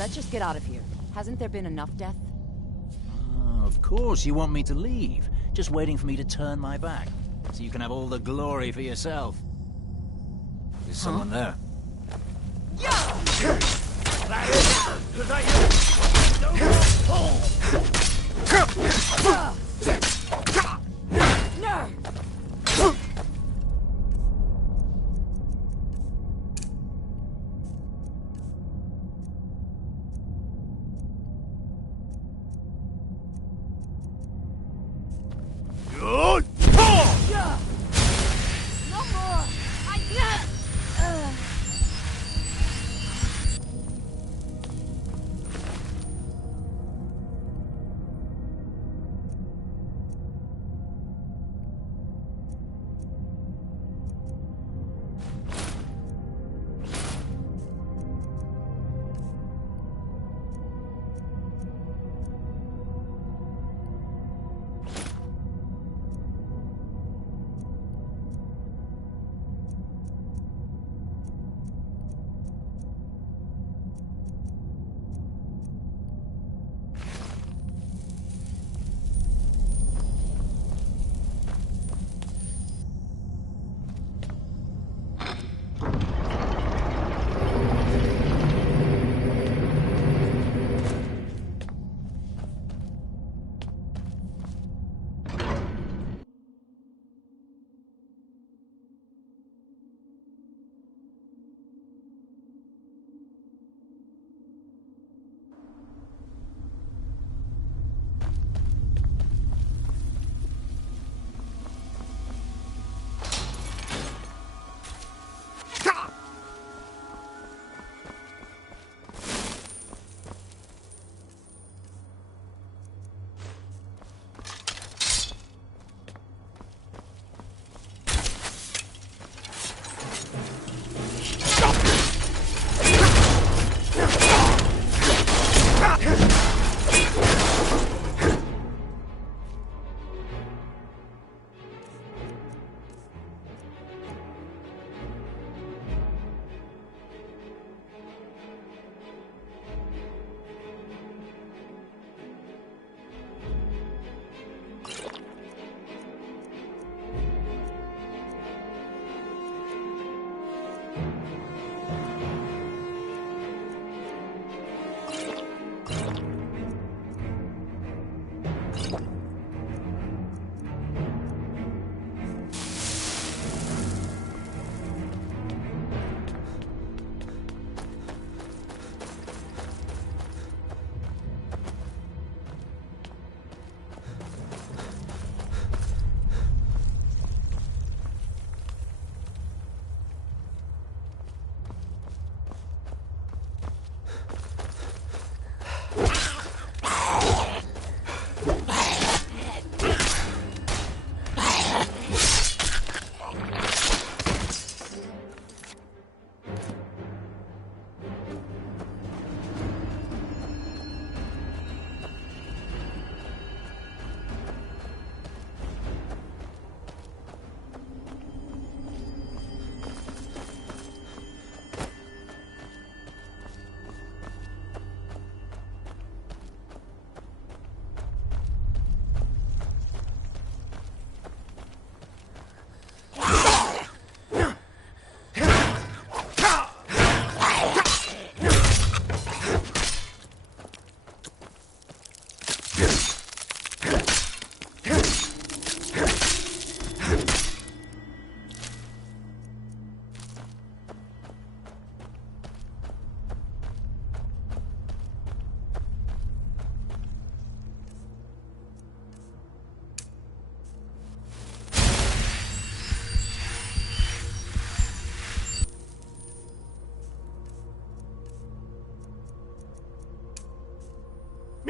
Let's just get out of here. Hasn't there been enough death? Oh, of course you want me to leave. Just waiting for me to turn my back. So you can have all the glory for yourself. There's someone there.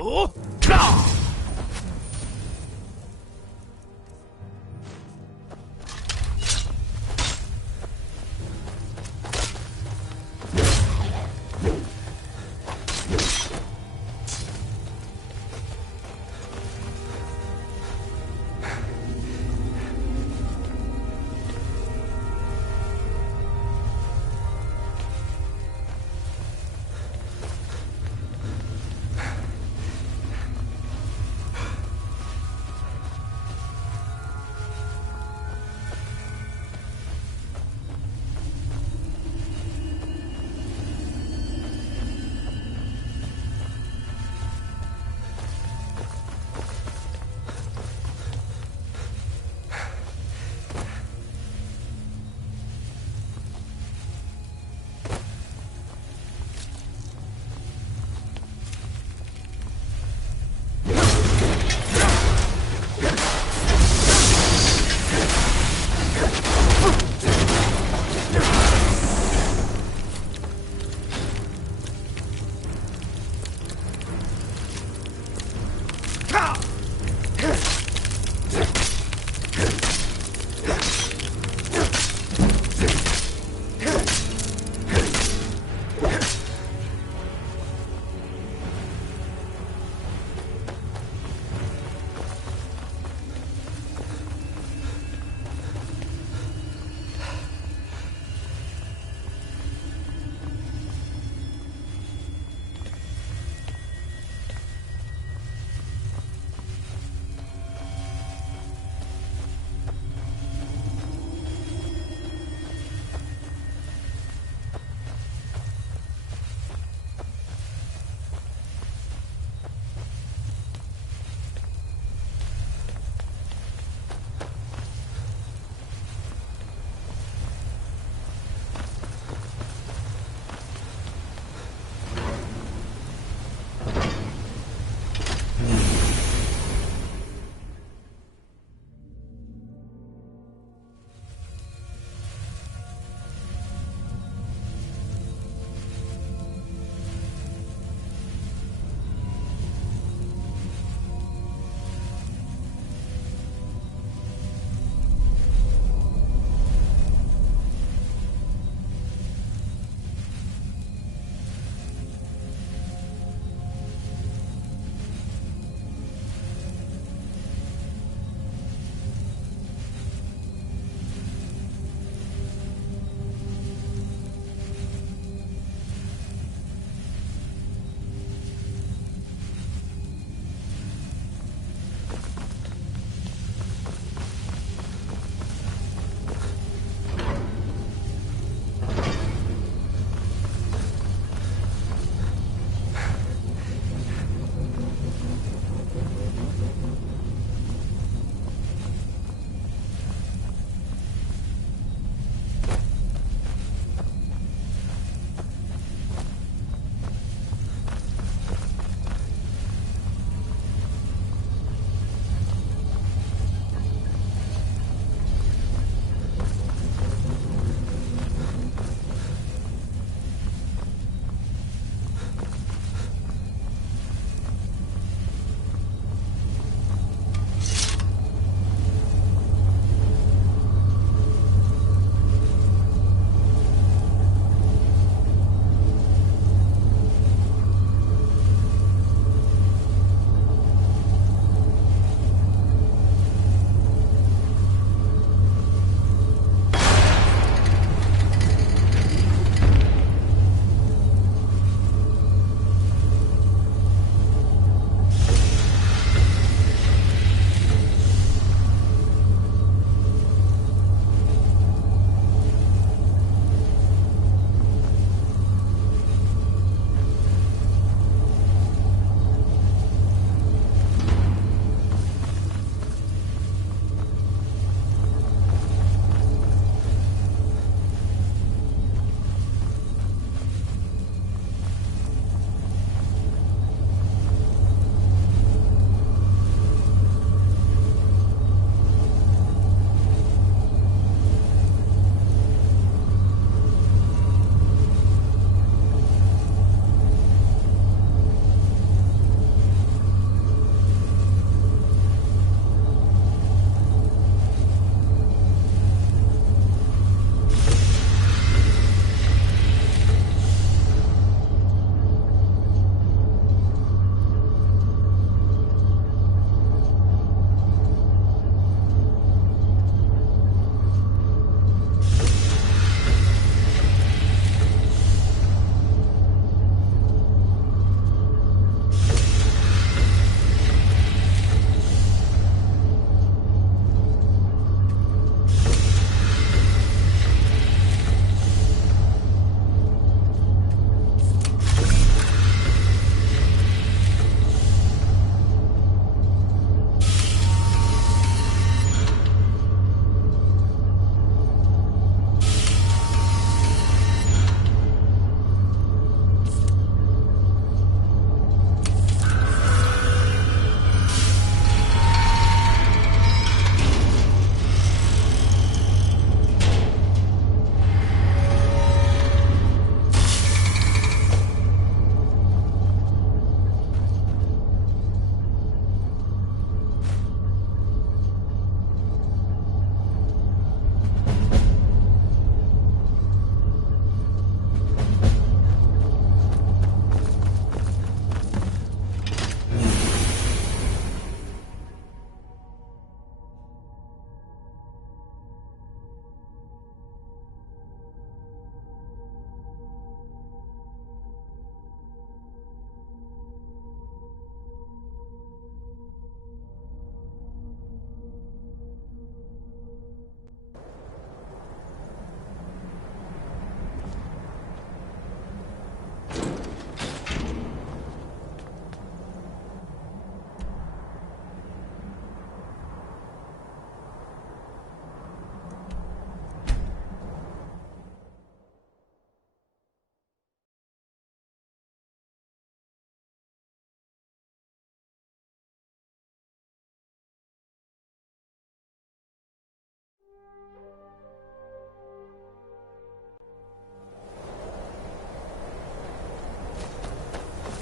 Oh!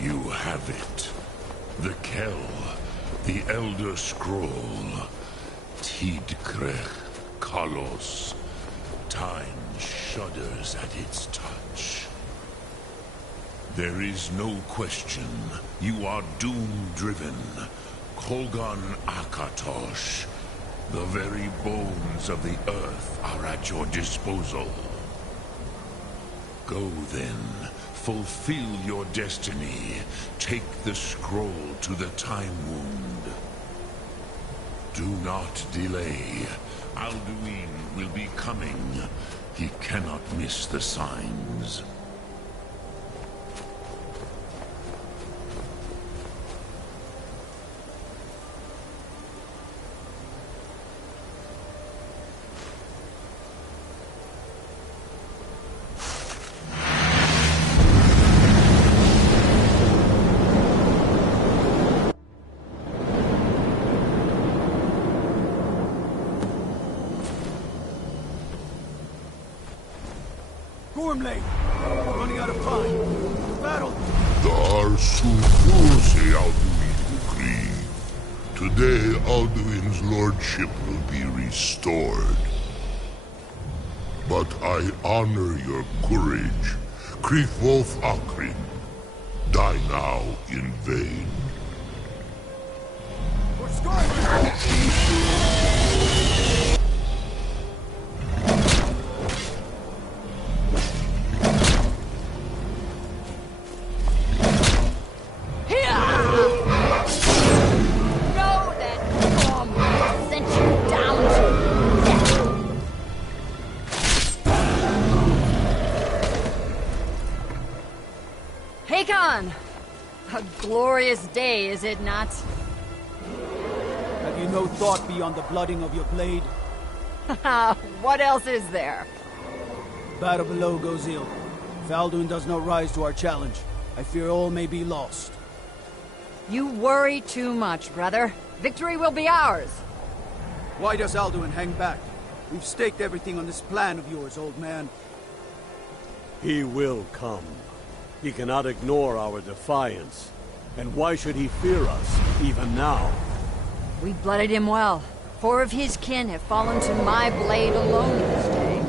You have it. The Kell, the Elder Scroll. Tidkrech Kalos. Time shudders at its touch. There is no question. You are doom-driven. Kolgan Akatosh. The very bones of the earth are at your disposal. Go then. Fulfill your destiny. Take the scroll to the Time Wound. Do not delay. Alduin will be coming. He cannot miss the signs. Gormley! Running out of time! Battle! Dar Sufusi Alduin grieve. Today Alduin's lordship will be restored. But I honor your courage. Krief Wolf Akrin. Die now in vain. For Skyrim! A glorious day, is it not? Have you no thought beyond the blooding of your blade? What else is there? Battle below goes ill. If Alduin does not rise to our challenge, I fear all may be lost. You worry too much, brother. Victory will be ours. Why does Alduin hang back? We've staked everything on this plan of yours, old man. He will come. He cannot ignore our defiance. And why should he fear us, even now? We blooded him well. 4 of his kin have fallen to my blade alone this day.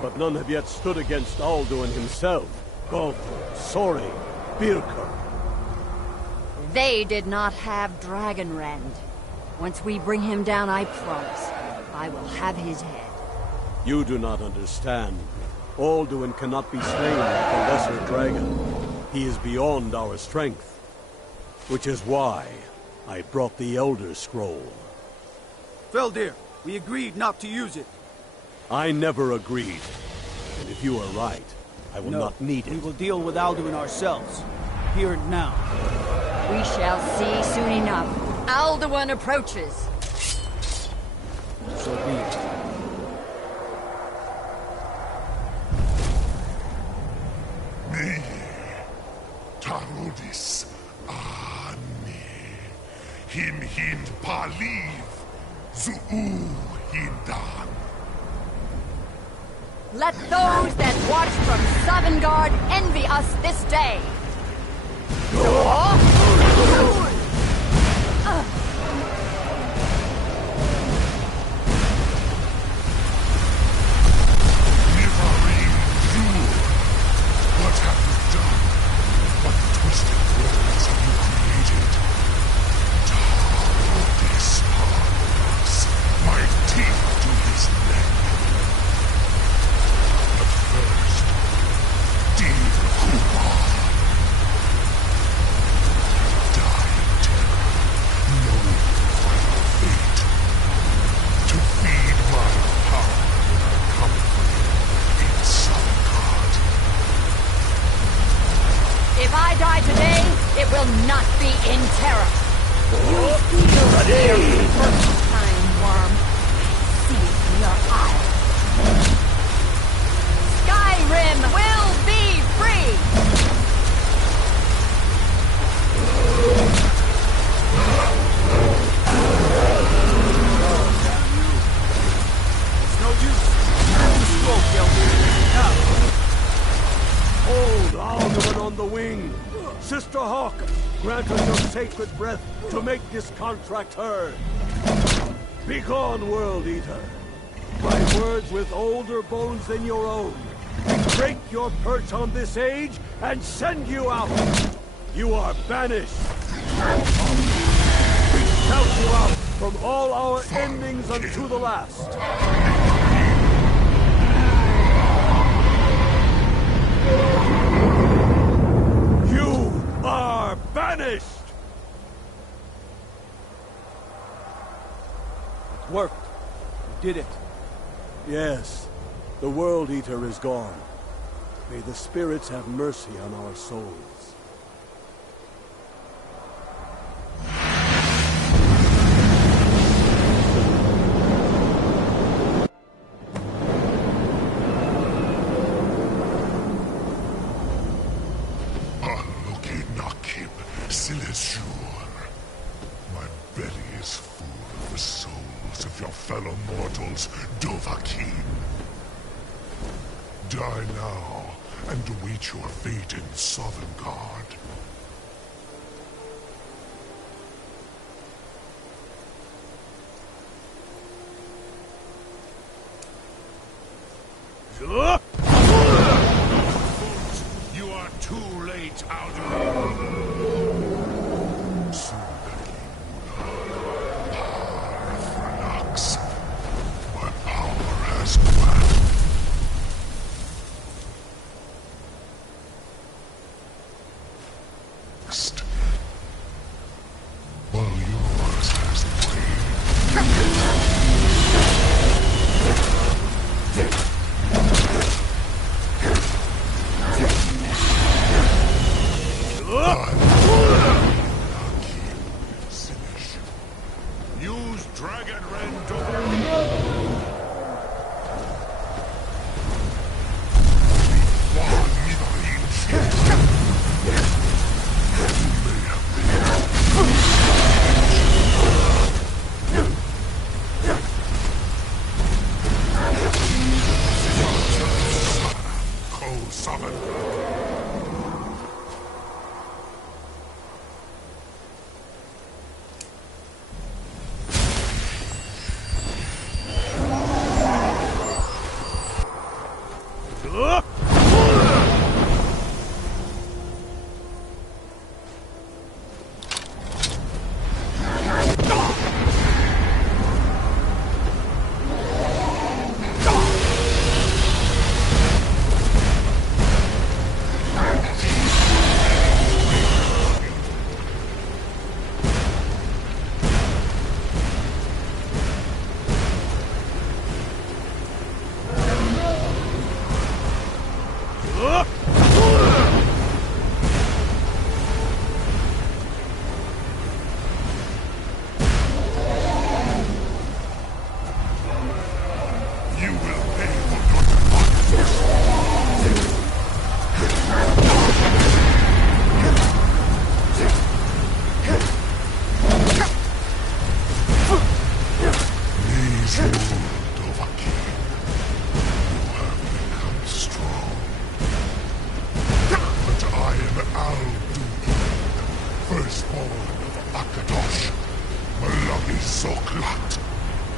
But none have yet stood against Alduin himself. Gulfur, Sori, Birka. They did not have Dragonrend. Once we bring him down, I promise, I will have his head. You do not understand. Alduin cannot be slain like a lesser dragon. He is beyond our strength. Which is why I brought the Elder Scroll. Feldir, we agreed not to use it. I never agreed. And if you are right, I will not need it. We will deal with Alduin ourselves. Here and now. We shall see soon enough. Alduin approaches. So be it. Me, Tarodis, Ani, Him Hind Paliv, Zuu Hindan. Let those that watch from Sovngarde envy us this day. Nivarim Yur, what have you done? What twisted worlds have you created? Tarodis Parvus, my teeth to his neck. But first, Div Kubar. Die in terror, knowing your final fate. To feed my power when I come for you in Sovngarde. If I die today, it will not be in terror. You feel fear for the first time, worm. I see it in your eyes. Skyrim will be free! grant us your sacred breath to make this contract heard. Begone, World Eater. By words with older bones than your own, we break your perch on this age and send you out. You are banished. We shout you out from all our endings unto the last. You are banished! It worked. We did it. Yes, the World Eater is gone. May the spirits have mercy on our souls. My belly is full of the souls of your fellow mortals, Dovahkiin. Die now, and await your fate in Sovngarde. You are too late, Alduin. My power has waxed, while yours has use Dragon Rend.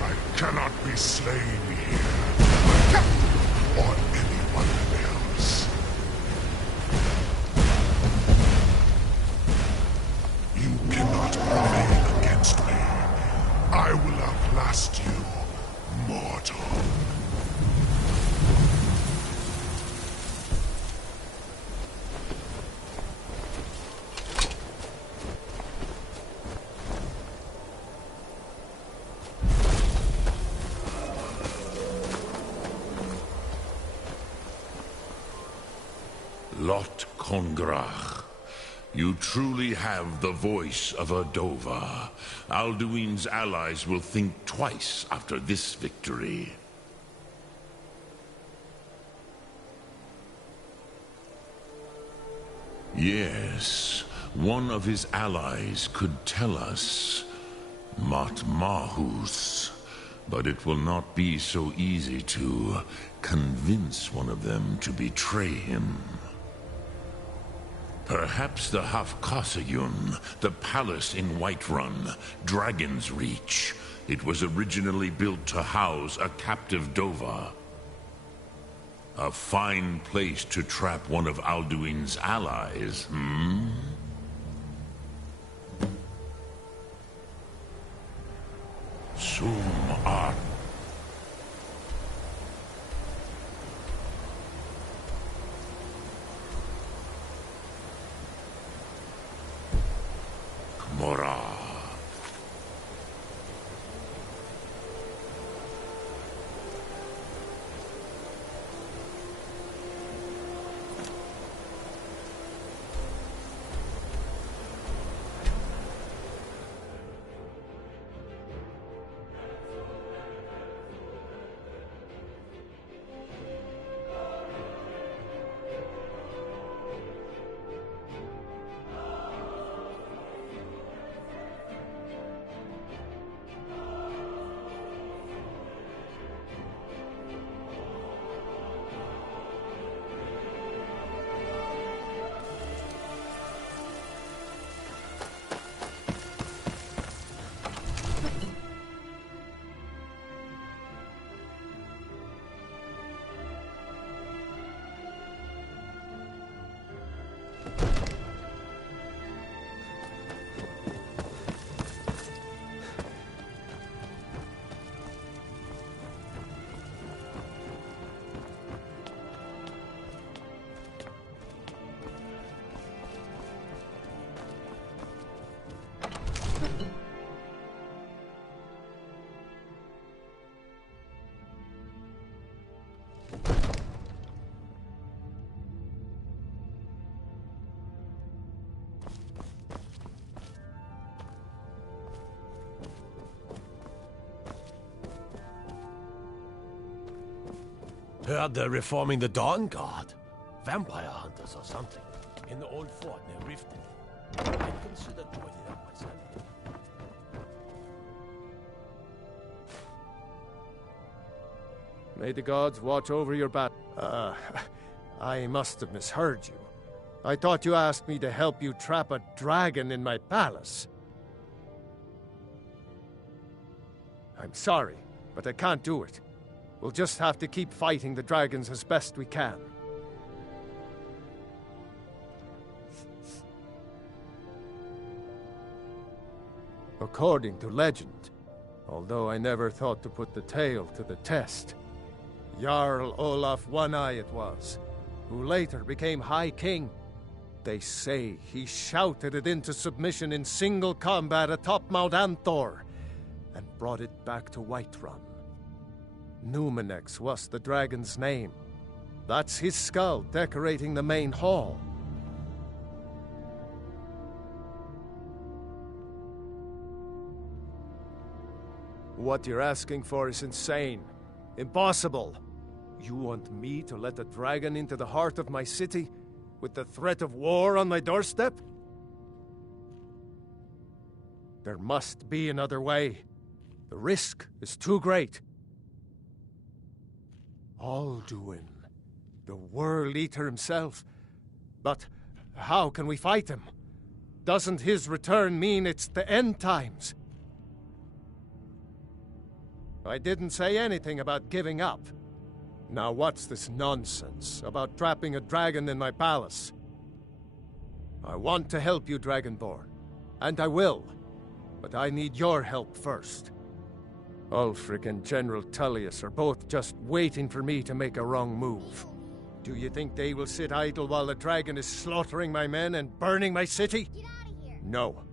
I cannot be slain here, or anyone else. You cannot prevail against me. I will outlast you, mortal. Lot Congrach, you truly have the voice of a Dova. Alduin's allies will think twice after this victory. Yes, one of his allies could tell us. Matmahus. But it will not be so easy to convince one of them to betray him. Perhaps the Hafkasayun, the palace in Whiterun, Dragon's Reach. It was originally built to house a captive Dova. A fine place to trap one of Alduin's allies, hmm? Sum Ar. Mora. Heard they're reforming the Dawn Guard. Vampire hunters or something. In the old fort near Riften. I'd consider joining up myself. May the gods watch over your back. I must have misheard you. I thought you asked me to help you trap a dragon in my palace. I'm sorry, but I can't do it. We'll just have to keep fighting the dragons as best we can. According to legend, although I never thought to put the tale to the test, Jarl Olaf One-Eye it was, who later became High King. They say he shouted it into submission in single combat atop Mount Anthor, and brought it back to Whiterun. Numenex was the dragon's name. That's his skull decorating the main hall. What you're asking for is insane. Impossible. You want me to let a dragon into the heart of my city, with the threat of war on my doorstep? There must be another way. The risk is too great. Alduin, the World Eater himself. But how can we fight him? Doesn't his return mean it's the end times? I didn't say anything about giving up. Now what's this nonsense about trapping a dragon in my palace? I want to help you, Dragonborn, and I will, but I need your help first. Ulfric and General Tullius are both just waiting for me to make a wrong move. Do you think they will sit idle while the dragon is slaughtering my men and burning my city? No.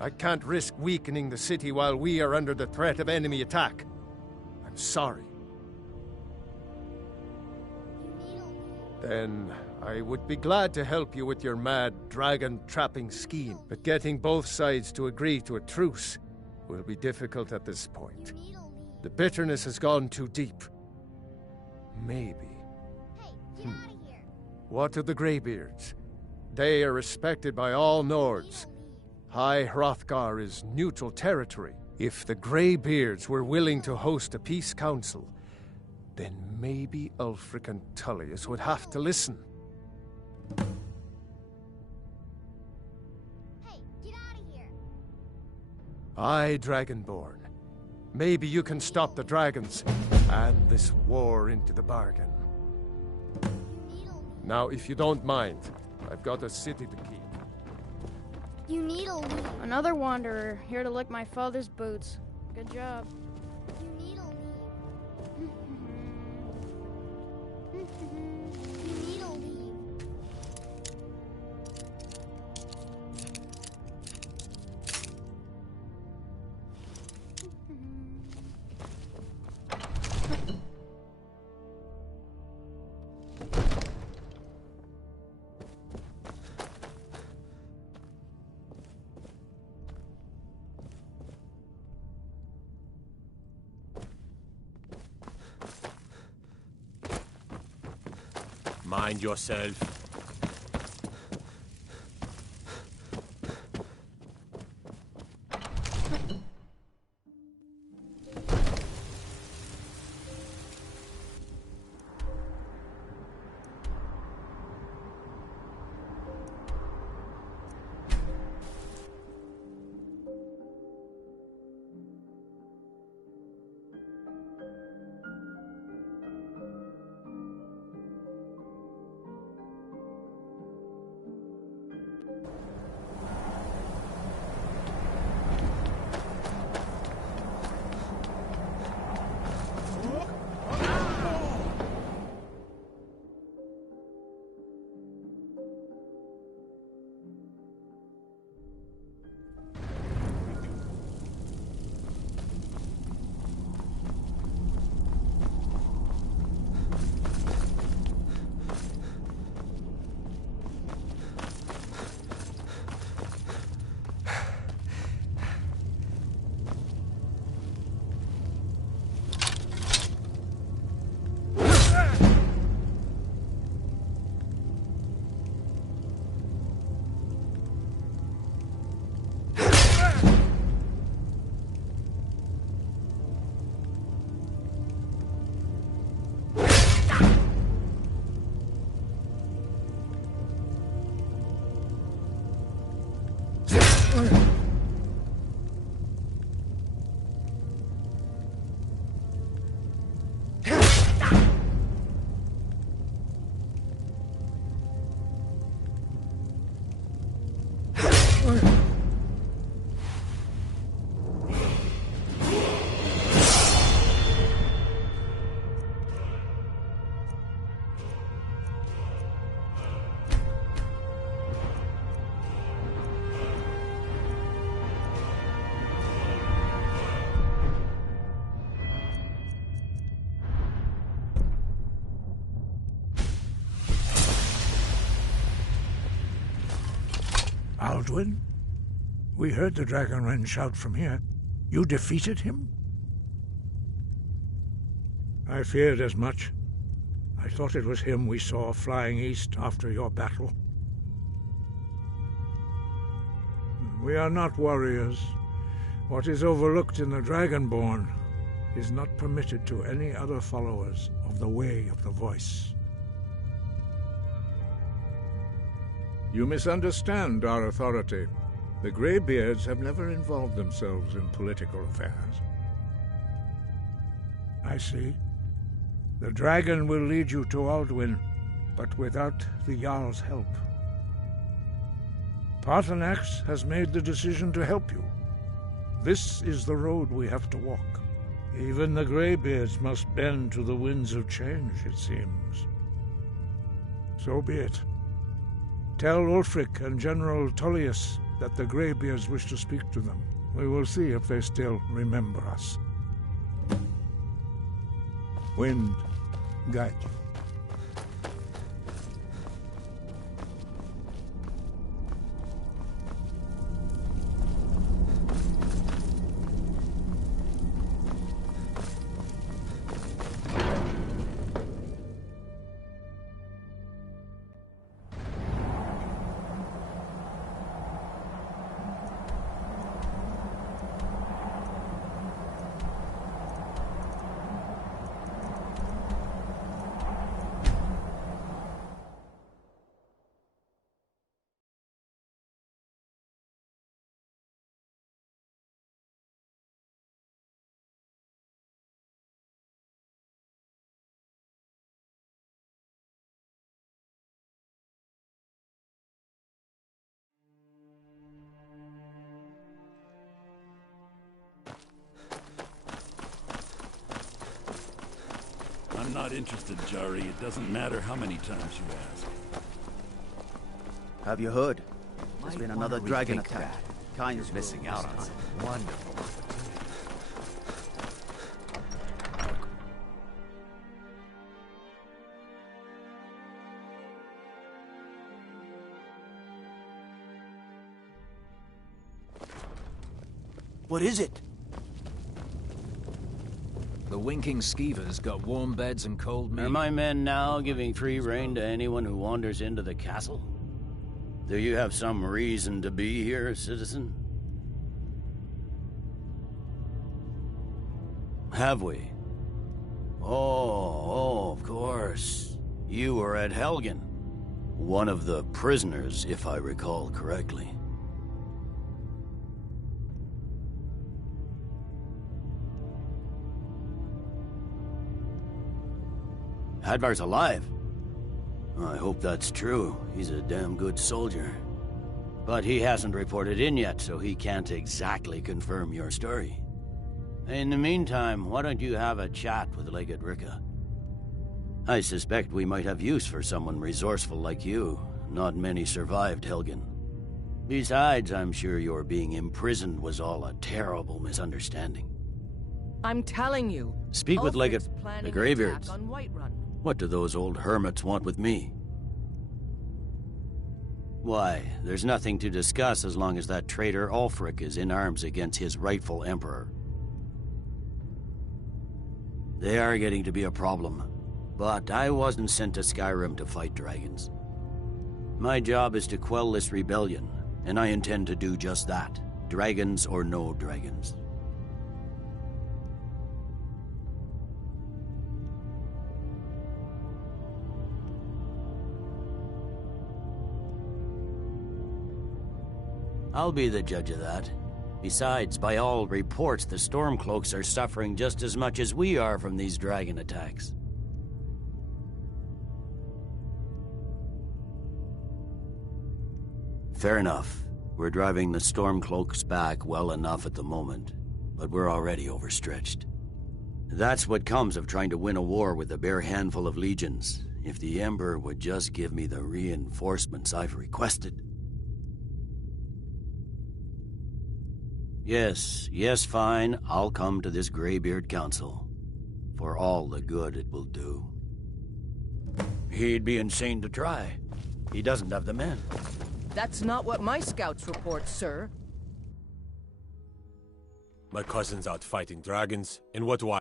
I can't risk weakening the city while we are under the threat of enemy attack. I'm sorry. Then I would be glad to help you with your mad dragon-trapping scheme, but getting both sides to agree to a truce will be difficult at this point. The bitterness has gone too deep. Maybe. What of the Greybeards? They are respected by all Nords. High Hrothgar is neutral territory. If the Greybeards were willing to host a peace council, then maybe Ulfric and Tullius would have to listen. Aye, Dragonborn. Maybe you can stop the dragons, and this war into the bargain. Now, if you don't mind, I've got a city to keep. You need a lead. Another wanderer, here to lick my father's boots. Good job. You need a lead. You need a lead. Mind yourself. Alduin? We heard the Dragonren shout from here. You defeated him? I feared as much. I thought it was him we saw flying east after your battle. We are not warriors. What is overlooked in the Dragonborn is not permitted to any other followers of the Way of the Voice. You misunderstand our authority. The Greybeards have never involved themselves in political affairs. I see. The dragon will lead you to Alduin, but without the Jarl's help. Paarthurnax has made the decision to help you. This is the road we have to walk. Even the Greybeards must bend to the winds of change, it seems. So be it. Tell Ulfric and General Tullius that the Greybeards wish to speak to them. We will see if they still remember us. Wind, guide you. I'm not interested, Jari. It doesn't matter how many times you ask. Have you heard? There's been another dragon rethink attack. that. Kain's Missing out on some wonderful opportunity. What is it? The winking skeevers got warm beds and cold meat. Are my men now giving free rein to anyone who wanders into the castle? Do you have some reason to be here, citizen? Have we? Oh, of course. You were at Helgen. One of the prisoners, if I recall correctly. Hadvar's alive. I hope that's true. He's a damn good soldier. But he hasn't reported in yet, so he can't exactly confirm your story. In the meantime, why don't you have a chat with Legate Ricka? I suspect we might have use for someone resourceful like you. Not many survived Helgen. Besides, I'm sure your being imprisoned was all a terrible misunderstanding. I'm telling you. Speak with Legate... the Greybeards. On Whiterun. What do those old hermits want with me? Why, there's nothing to discuss as long as that traitor Ulfric is in arms against his rightful emperor. They are getting to be a problem, but I wasn't sent to Skyrim to fight dragons. My job is to quell this rebellion, and I intend to do just that, dragons or no dragons. I'll be the judge of that. Besides, by all reports, the Stormcloaks are suffering just as much as we are from these dragon attacks. Fair enough. We're driving the Stormcloaks back well enough at the moment, but we're already overstretched. That's what comes of trying to win a war with a bare handful of legions. If the Emperor would just give me the reinforcements I've requested. Yes, fine. I'll come to this Greybeard Council. For all the good it will do. He'd be insane to try. He doesn't have the men. That's not what my scouts report, sir. My cousin's out fighting dragons. In what way?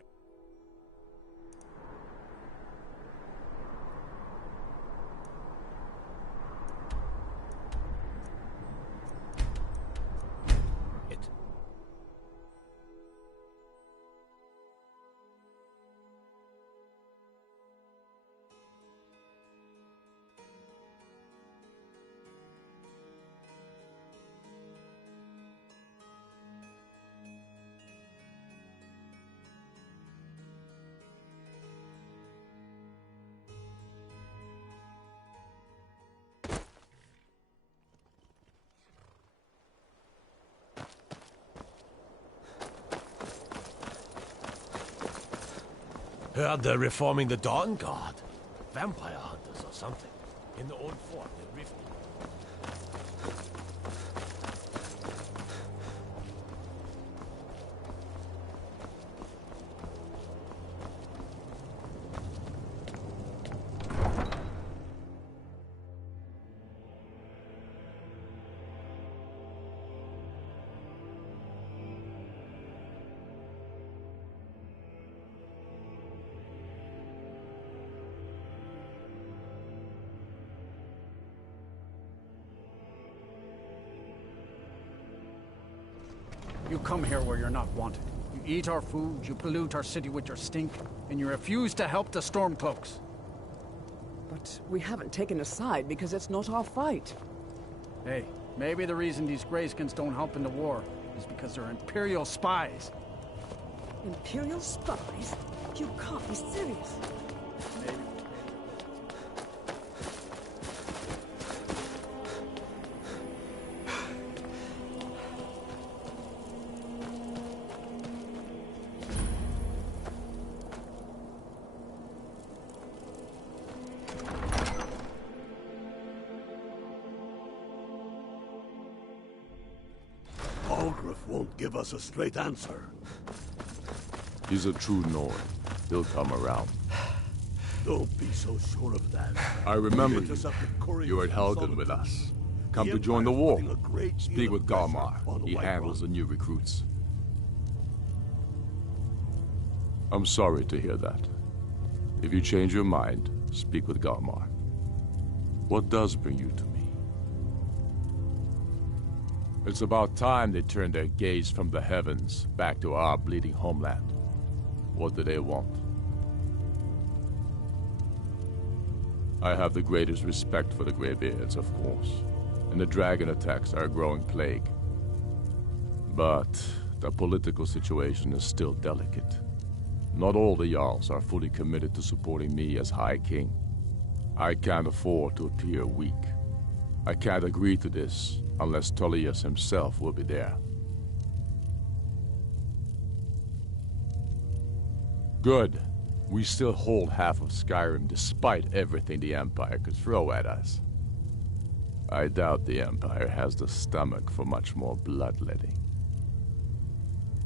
Heard they're reforming the Dawn Guard. Vampire hunters or something. In the old fort near Riften. You come here where you're not wanted. You eat our food, you pollute our city with your stink, and you refuse to help the Stormcloaks. But we haven't taken a side because it's not our fight. Hey, maybe the reason these Greyskins don't help in the war is because they're Imperial spies. Imperial spies? You can't be serious. Maybe. Ulgriff won't give us a straight answer. He's a true Nord. He'll come around. Don't be so sure of that. I remember He you. intercepted couriers You were at from Helgen Solomon. with us. Come The to join the Empire's war. putting a great Speak deal with of pressure Galmar. on the He White handles the Run. new recruits. I'm sorry to hear that. If you change your mind, speak with Galmar. What does bring you to me? It's about time they turned their gaze from the heavens back to our bleeding homeland. What do they want? I have the greatest respect for the Greybeards, of course, and the dragon attacks are a growing plague. But the political situation is still delicate. Not all the Jarls are fully committed to supporting me as High King. I can't afford to appear weak. I can't agree to this unless Tullius himself will be there. Good. We still hold half of Skyrim despite everything the Empire could throw at us. I doubt the Empire has the stomach for much more bloodletting.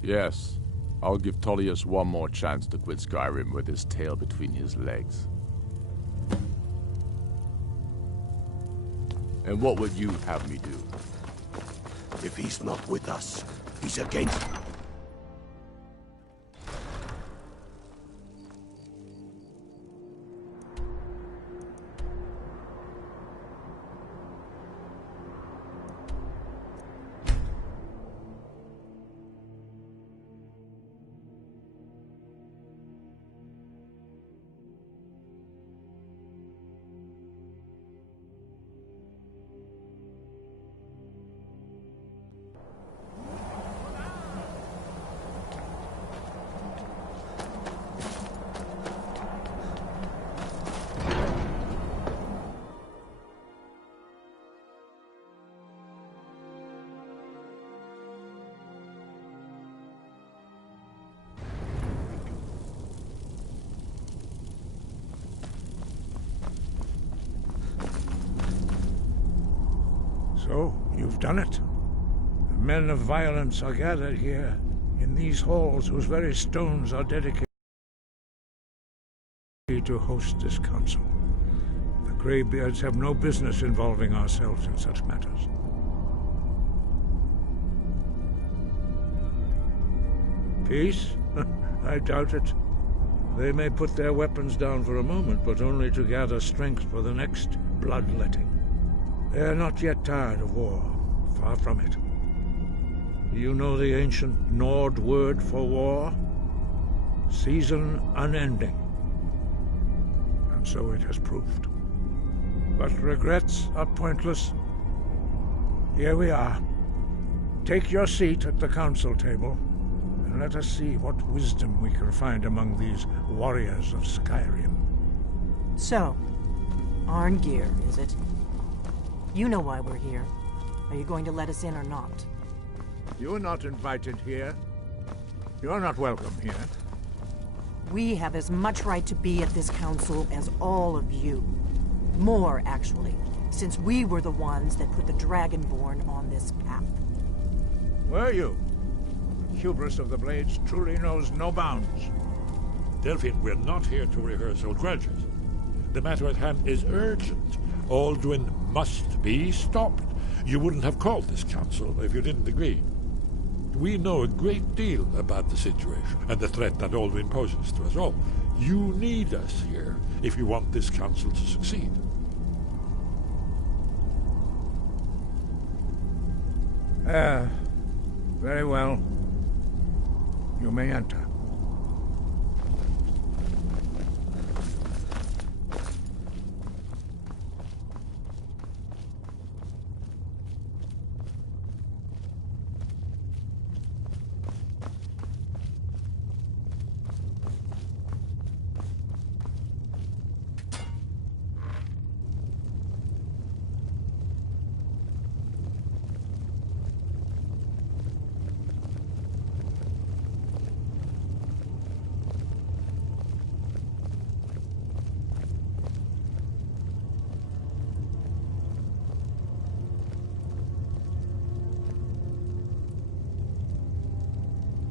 Yes, I'll give Tullius one more chance to quit Skyrim with his tail between his legs. And what would you have me do? If he's not with us, he's against... So, you've done it. The men of violence are gathered here, in these halls whose very stones are dedicated to host this council. The Greybeards have no business involving ourselves in such matters. Peace? I doubt it. They may put their weapons down for a moment, but only to gather strength for the next bloodletting. They are not yet tired of war. Far from it. Do you know the ancient Nord word for war? Season unending. And so it has proved. But regrets are pointless. Here we are. Take your seat at the council table, and let us see what wisdom we can find among these warriors of Skyrim. So, Arngeir, is it? You know why we're here. Are you going to let us in or not? You're not invited here. You're not welcome here. We have as much right to be at this council as all of you. More, actually, since we were the ones that put the Dragonborn on this path. Were you? The hubris of the Blades truly knows no bounds. Delphine, we're not here to rehearse old grudges. The matter at hand is urgent. Alduin must be stopped. You wouldn't have called this council if you didn't agree. We know a great deal about the situation and the threat that Alduin poses to us all. You need us here if you want this council to succeed. Very well. You may enter.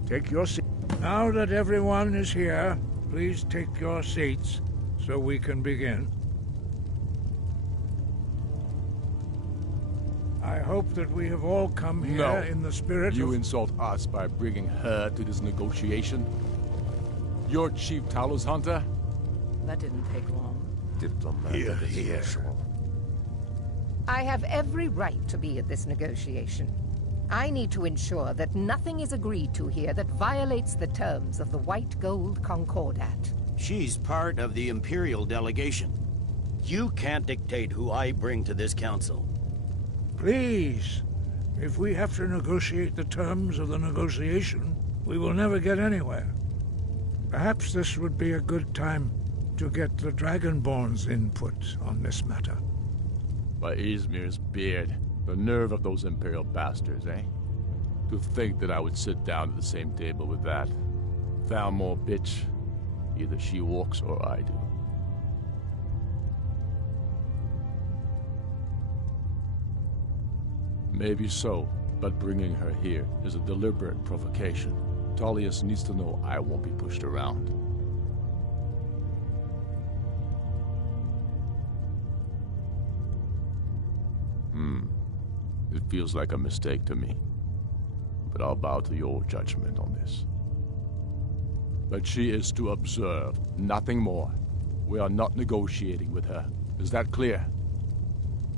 Take your seat. Now that everyone is here, please take your seats so we can begin. I hope that we have all come here in the spirit You of... insult us by bringing her to this negotiation? You're Chief Talos Hunter? That didn't take long. Diplomatic as usual. I have every right to be at this negotiation. I need to ensure that nothing is agreed to here that violates the terms of the White Gold Concordat. She's part of the Imperial delegation. You can't dictate who I bring to this council. Please, if we have to negotiate the terms of the negotiation, we will never get anywhere. Perhaps this would be a good time to get the Dragonborn's input on this matter. By Izmir's beard, the nerve of those Imperial bastards, eh? To think that I would sit down at the same table with that. Thalmor bitch. Either she walks or I do. Maybe so, but bringing her here is a deliberate provocation. Tullius needs to know I won't be pushed around. It feels like a mistake to me. But I'll bow to your judgment on this. But she is to observe, nothing more. We are not negotiating with her. Is that clear?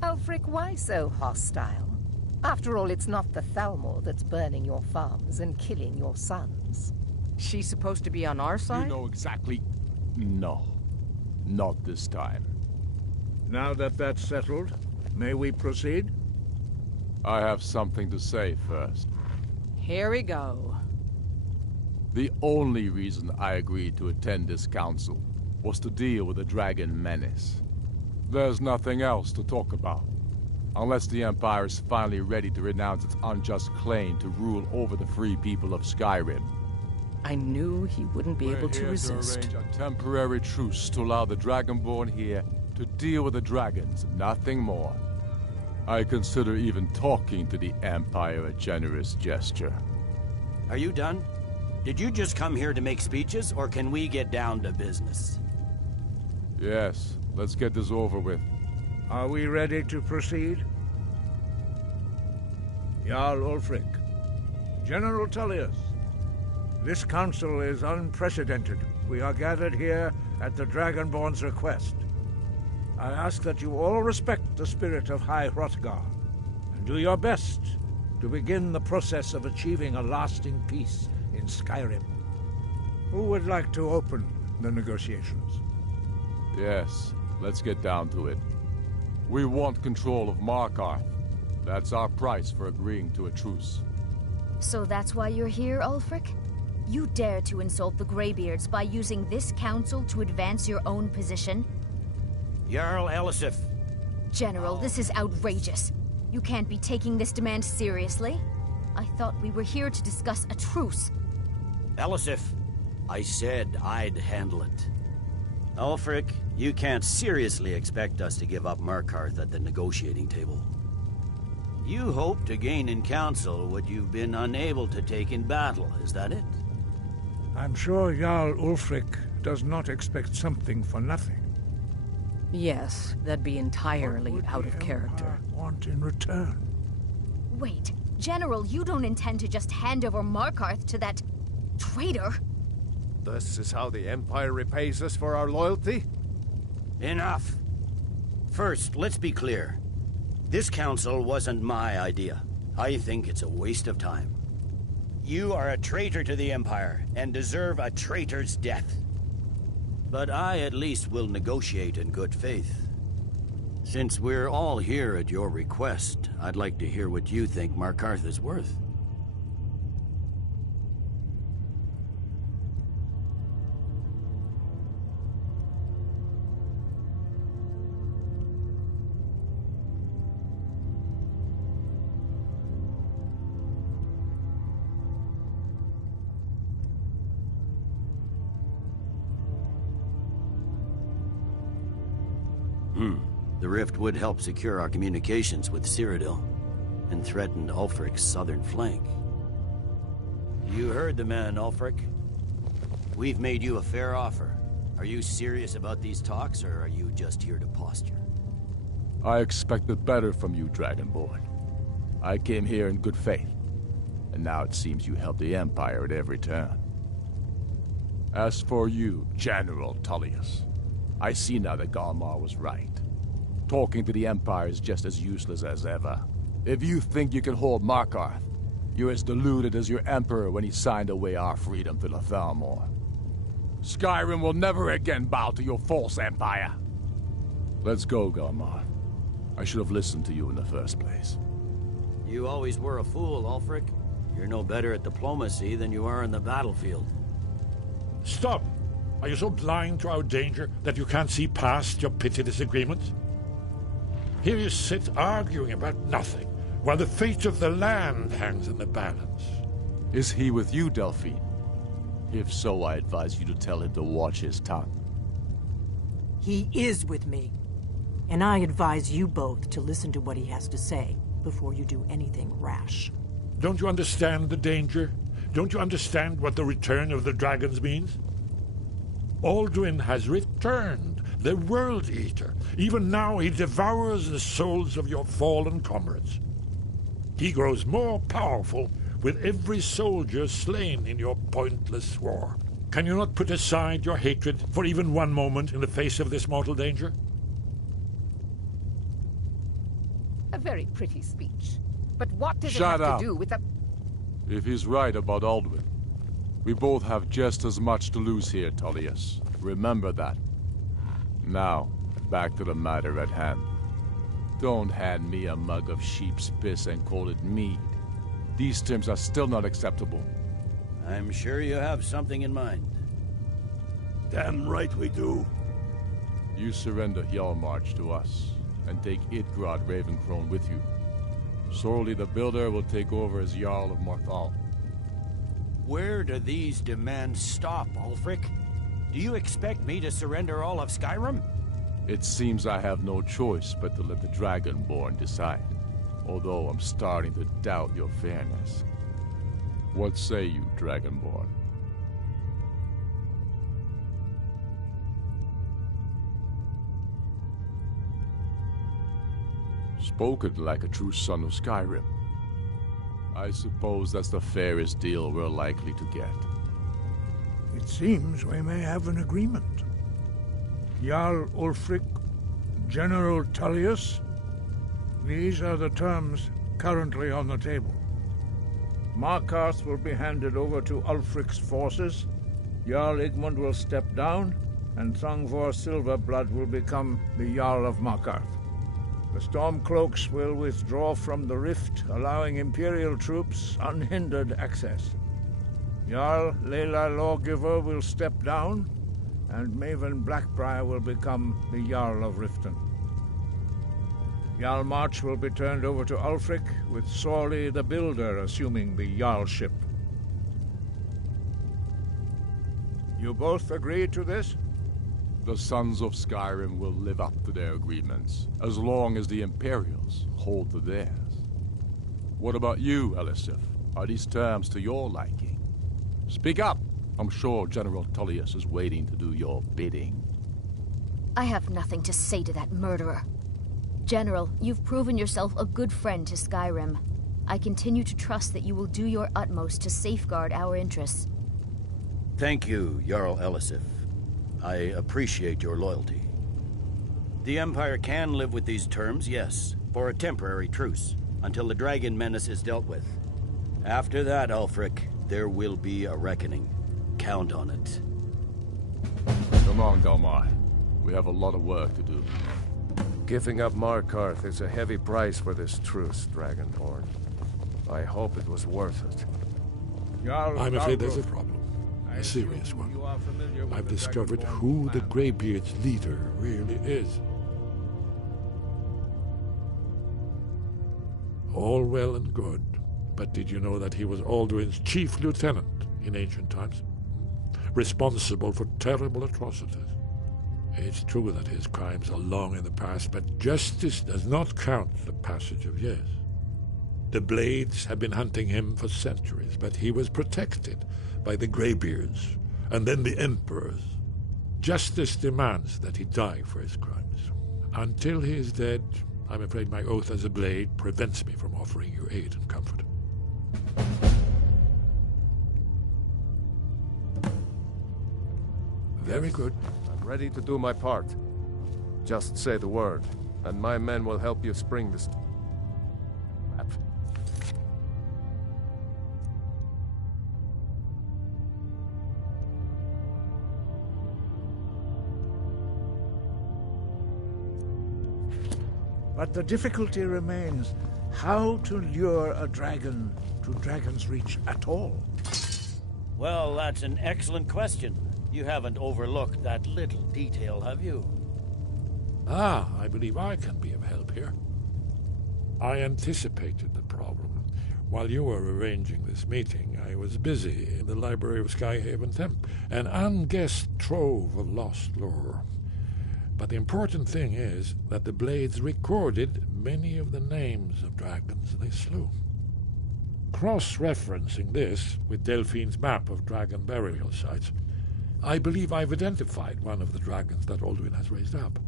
Ulfric, why so hostile? After all, it's not the Thalmor that's burning your farms and killing your sons. She's supposed to be on our side? You know exactly... No. Not this time. Now that that's settled, may we proceed? I have something to say first. Here we go. The only reason I agreed to attend this council was to deal with the dragon menace. There's nothing else to talk about. Unless the Empire is finally ready to renounce its unjust claim to rule over the free people of Skyrim. I knew he wouldn't be able to resist. We're here to arrange a temporary truce to allow the Dragonborn here to deal with the dragons, nothing more. I consider even talking to the Empire a generous gesture. Are you done? Did you just come here to make speeches, or can we get down to business? Yes, let's get this over with. Are we ready to proceed? Jarl Ulfric, General Tullius, this council is unprecedented. We are gathered here at the Dragonborn's request. I ask that you all respect the spirit of High Hrothgar, and do your best to begin the process of achieving a lasting peace in Skyrim. Who would like to open the negotiations? Yes, let's get down to it. We want control of Markarth. That's our price for agreeing to a truce. So that's why you're here, Ulfric? You dare to insult the Greybeards by using this council to advance your own position? Jarl Elisif. General, this is outrageous. You can't be taking this demand seriously. I thought we were here to discuss a truce. Elisif, I said I'd handle it. Ulfric, you can't seriously expect us to give up Markarth at the negotiating table. You hope to gain in council what you've been unable to take in battle, is that it? I'm sure Jarl Ulfric does not expect something for nothing. Yes, that'd be entirely out of character. Want in return? Wait, General, you don't intend to just hand over Markarth to that traitor? This is how the Empire repays us for our loyalty? Enough! First, let's be clear. This council wasn't my idea. I think it's a waste of time. You are a traitor to the Empire, and deserve a traitor's death. But I at least will negotiate in good faith. Since we're all here at your request, I'd like to hear what you think Markarth is worth. The rift would help secure our communications with Cyrodiil, and threatened Ulfric's southern flank. You heard the man, Ulfric. We've made you a fair offer. Are you serious about these talks, or are you just here to posture? I expected better from you, Dragonborn. I came here in good faith, and now it seems you help the Empire at every turn. As for you, General Tullius, I see now that Galmar was right. Talking to the Empire is just as useless as ever. If you think you can hold Markarth, you're as deluded as your Emperor when he signed away our freedom to the Thalmor. Skyrim will never again bow to your false empire. Let's go, Galmar. I should have listened to you in the first place. You always were a fool, Ulfric. You're no better at diplomacy than you are in the battlefield. Stop! Are you so blind to our danger that you can't see past your petty disagreements? Here you sit arguing about nothing, while the fate of the land hangs in the balance. Is he with you, Delphine? If so, I advise you to tell him to watch his tongue. He is with me. And I advise you both to listen to what he has to say before you do anything rash. Don't you understand the danger? Don't you understand what the return of the dragons means? Alduin has returned, the World Eater. Even now he devours the souls of your fallen comrades. He grows more powerful with every soldier slain in your pointless war. Can you not put aside your hatred for even one moment in the face of this mortal danger? A very pretty speech. But what does Shut it have up. to do with the... If he's right about Alduin, we both have just as much to lose here, Tullius. Remember that. Now, back to the matter at hand. Don't hand me a mug of sheep's piss and call it mead. These terms are still not acceptable. I'm sure you have something in mind. Damn right we do. You surrender Hjalmarch to us, and take Idgrod Ravencrone with you. Sorli the Builder will take over as Jarl of Morthal. Where do these demands stop, Ulfric? Do you expect me to surrender all of Skyrim? It seems I have no choice but to let the Dragonborn decide, although I'm starting to doubt your fairness. What say you, Dragonborn? Spoken like a true son of Skyrim. I suppose that's the fairest deal we're likely to get. It seems we may have an agreement. Jarl Ulfric, General Tullius, these are the terms currently on the table. Markarth will be handed over to Ulfric's forces, Jarl Igmund will step down, and Thongvor Silverblood will become the Jarl of Markarth. The Stormcloaks will withdraw from the rift, allowing Imperial troops unhindered access. Jarl Leila Lawgiver will step down, and Maven Blackbriar will become the Jarl of Riften. Hjalmarch will be turned over to Ulfric, with Sorli the Builder assuming the Jarlship. You both agree to this? The Sons of Skyrim will live up to their agreements, as long as the Imperials hold to theirs. What about you, Elisif? Are these terms to your liking? Speak up! I'm sure General Tullius is waiting to do your bidding. I have nothing to say to that murderer. General, you've proven yourself a good friend to Skyrim. I continue to trust that you will do your utmost to safeguard our interests. Thank you, Jarl Elisif. I appreciate your loyalty. The Empire can live with these terms, yes, for a temporary truce, until the dragon menace is dealt with. After that, Ulfric, there will be a reckoning. Count on it. Come on, Galmar. We have a lot of work to do. Giving up Markarth is a heavy price for this truce, Dragonborn. I hope it was worth it. I'm afraid there's a problem. A serious one. I've discovered who the Greybeard's leader really is. All well and good, but did you know that he was Alduin's chief lieutenant in ancient times? Responsible for terrible atrocities. It's true that his crimes are long in the past, but justice does not count the passage of years. The Blades have been hunting him for centuries, but he was protected by the Greybeards, and then the Emperors. Justice demands that he die for his crimes. Until he is dead, I'm afraid my oath as a Blade prevents me from offering you aid and comfort. Very good. I'm ready to do my part. Just say the word, and my men will help you spring this. But the difficulty remains how to lure a dragon to Dragon's Reach at all. Well, that's an excellent question. You haven't overlooked that little detail, have you? I believe I can be of help here. I anticipated the problem. While you were arranging this meeting, I was busy in the library of Skyhaven Temp, an unguessed trove of lost lore. But the important thing is that the Blades recorded many of the names of dragons they slew. Cross-referencing this with Delphine's map of dragon burial sites, I believe I've identified one of the dragons that Alduin has raised up.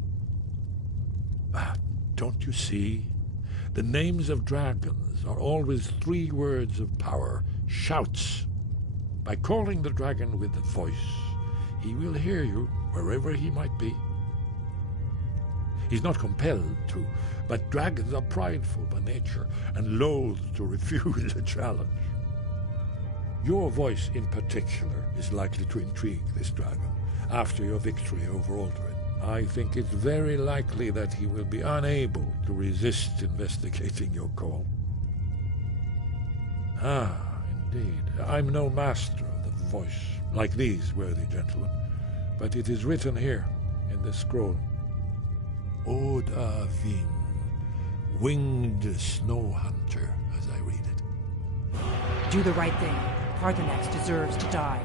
Don't you see? The names of dragons are always 3 words of power, shouts. By calling the dragon with the voice, he will hear you wherever he might be. He's not compelled to, but dragons are prideful by nature and loath to refuse a challenge. Your voice in particular is likely to intrigue this dragon after your victory over Alduin. I think it's very likely that he will be unable to resist investigating your call. Indeed. I'm no master of the voice, like these worthy gentlemen, but it is written here in this scroll. Oda Ving, winged snow hunter, as I read it. Do the right thing. Parthenax deserves to die.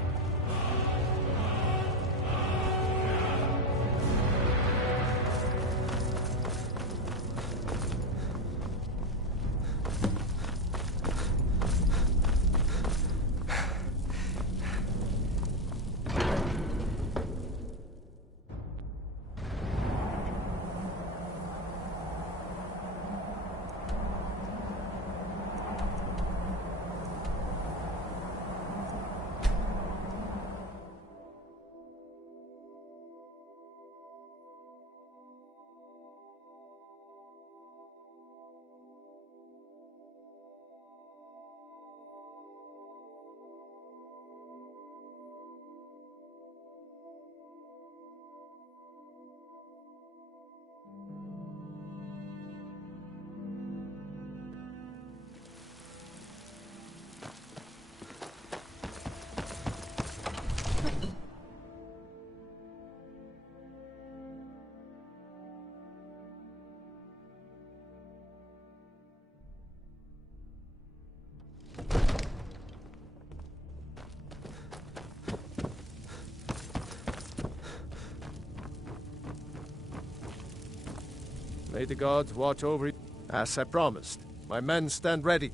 May the gods watch over you. As I promised, my men stand ready.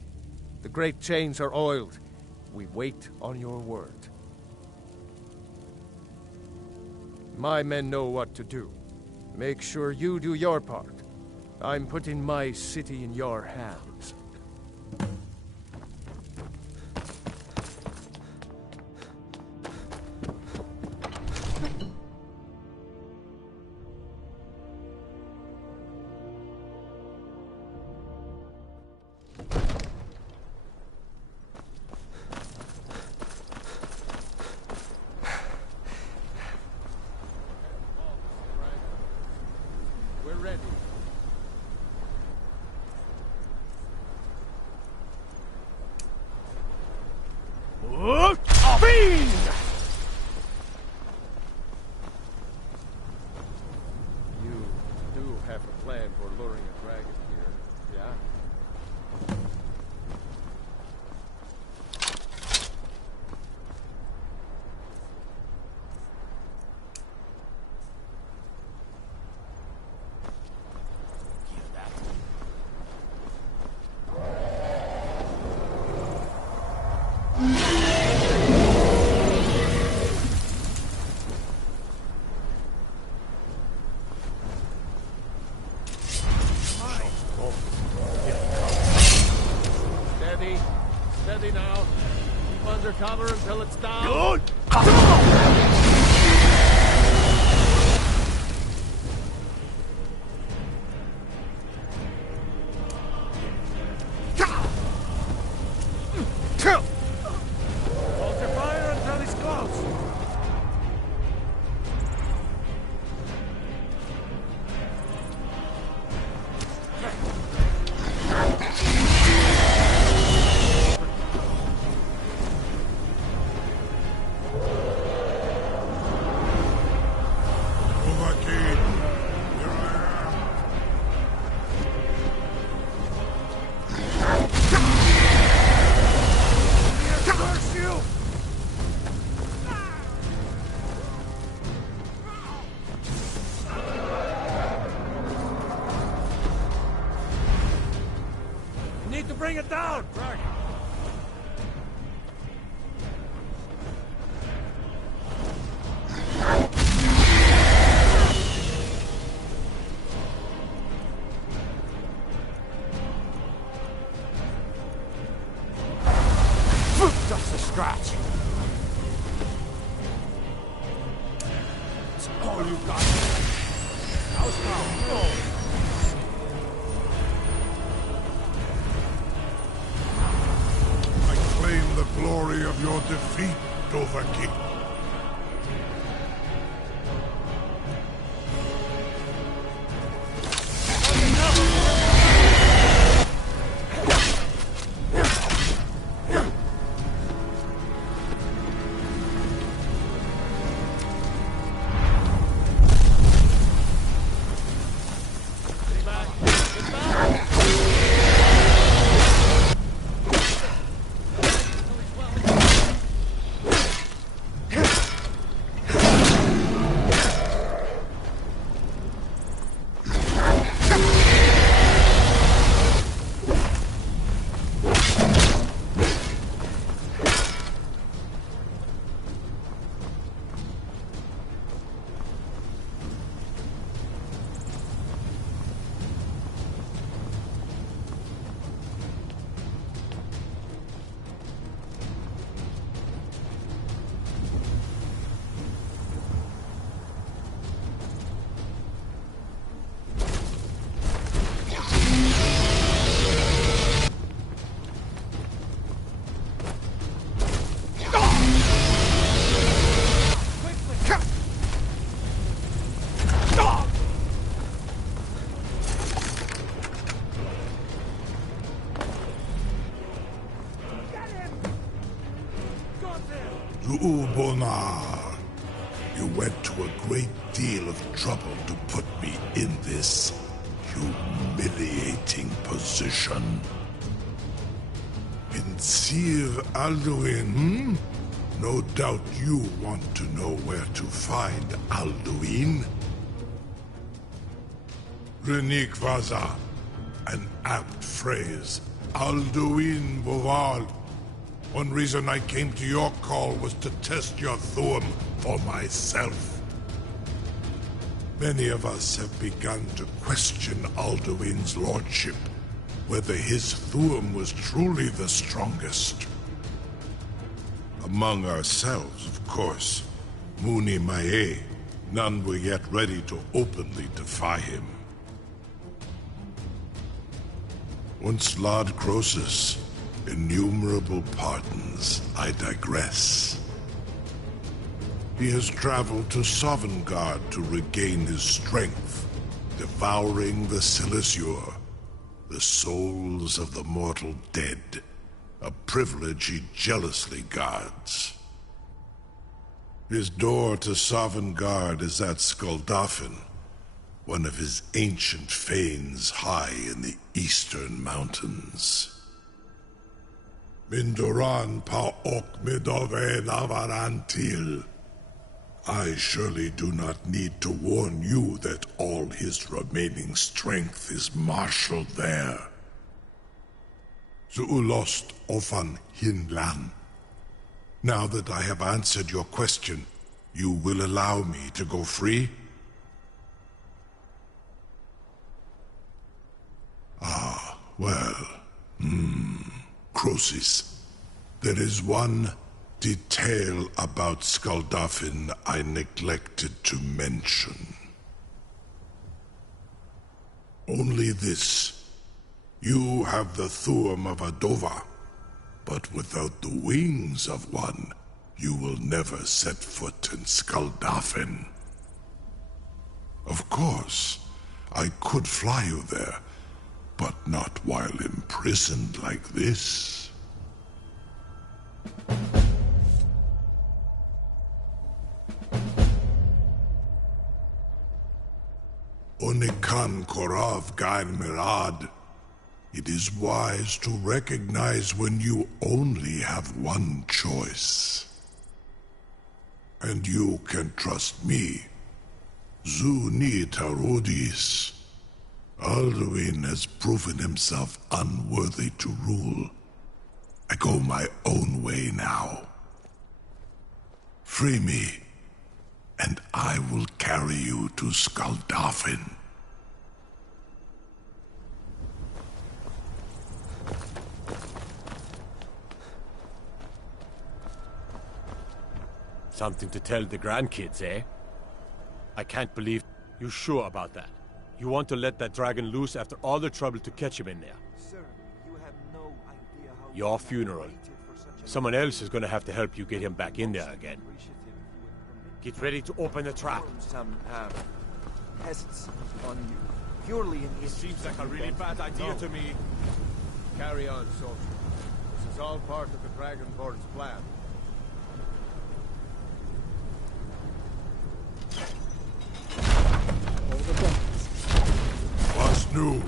The great chains are oiled. We wait on your word. My men know what to do. Make sure you do your part. I'm putting my city in your hands. Steady. Steady now. Keep under cover until it's down. Good. Hold your fire until he's close. Need to bring it down! Right. Just a scratch. It's all you got. How's now? Go. I claim the glory of your defeat, Dovahkiin. Zu'ubonar, you went to a great deal of trouble to put me in this humiliating position. In Sir Alduin, No doubt you want to know where to find Alduin. Renik Vaza, an apt phrase. Alduin Boval. One reason I came to your call was to test your Thuum for myself. Many of us have begun to question Alduin's lordship, whether his Thuum was truly the strongest. Among ourselves, of course. Muni Mae, none were yet ready to openly defy him. Once Lord Croesus, innumerable pardons, I digress. He has traveled to Sovngarde to regain his strength, devouring the Silesur, the souls of the mortal dead, a privilege he jealously guards. His door to Sovngarde is at Skuldafn, one of his ancient fanes high in the eastern mountains. Mindoran pa ok midove navarantil. I surely do not need to warn you that all his remaining strength is marshaled there. Zuulost ofan Hinlan, Now that I have answered your question, you will allow me to go free? Ah, well. Croesus. There is one detail about Skuldafn I neglected to mention. Only this. You have the Thuum of a Dova, but without the wings of one, you will never set foot in Skuldafn. Of course, I could fly you there, but not while imprisoned like this. Onikan Korav Gair Mirad. It is wise to recognize when you only have one choice. And you can trust me. Zuni Tarudis. Alduin has proven himself unworthy to rule. I go my own way now. Free me, and I will carry you to Skuldafn. Something to tell the grandkids, eh? I can't believe... You sure about that? You want to let that dragon loose after all the trouble to catch him in there? Sir, you have no idea how... Your funeral. Someone else is gonna have to help you get him back in there again. Get ready to open the trap. Some pests on you. Purely in This seems like a really bad idea to me. Carry on, soldier. This is all part of the Dragonborn's plan. What's new?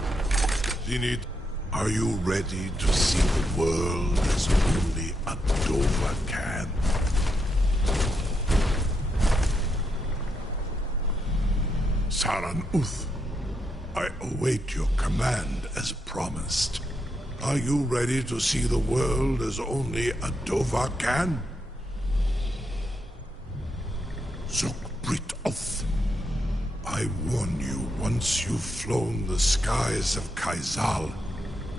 Zenith, are you ready to see the world as only a Dova can? Saran Uth, I await your command as promised. Are you ready to see the world as only a Dova can? Zukbrit Oth. I warn you, once you've flown the skies of Kaizal,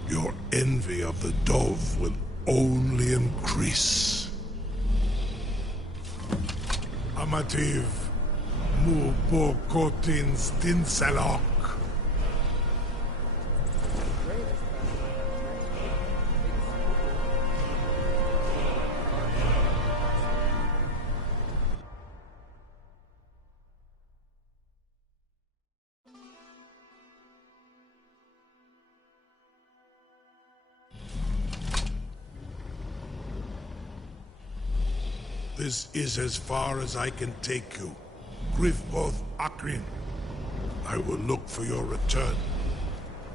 your envy of the Dove will only increase. Amativ, mu bokotin stinselok. This is as far as I can take you. Grifboth Akrin. I will look for your return.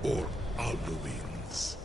Or Alduin's.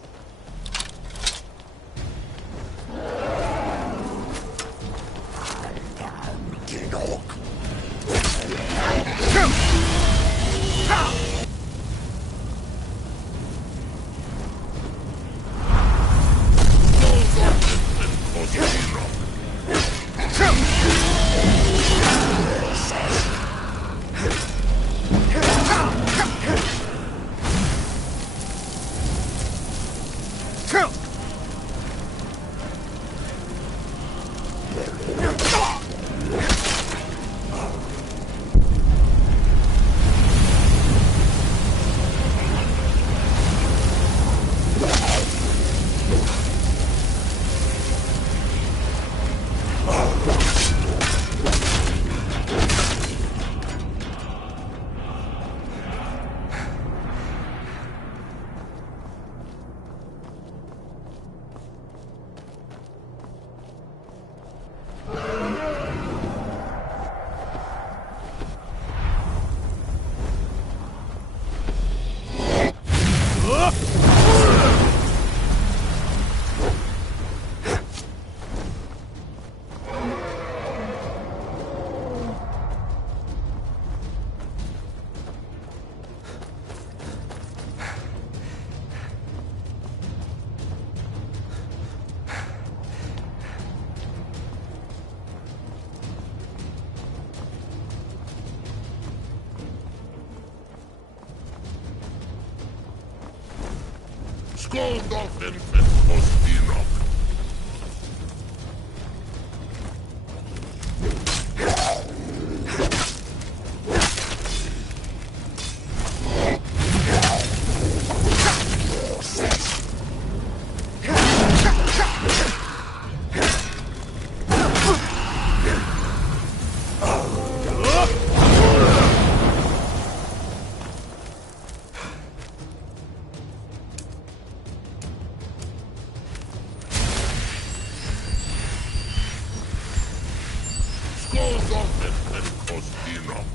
Skålgången med Kostinok. Skålgången med Kostinok.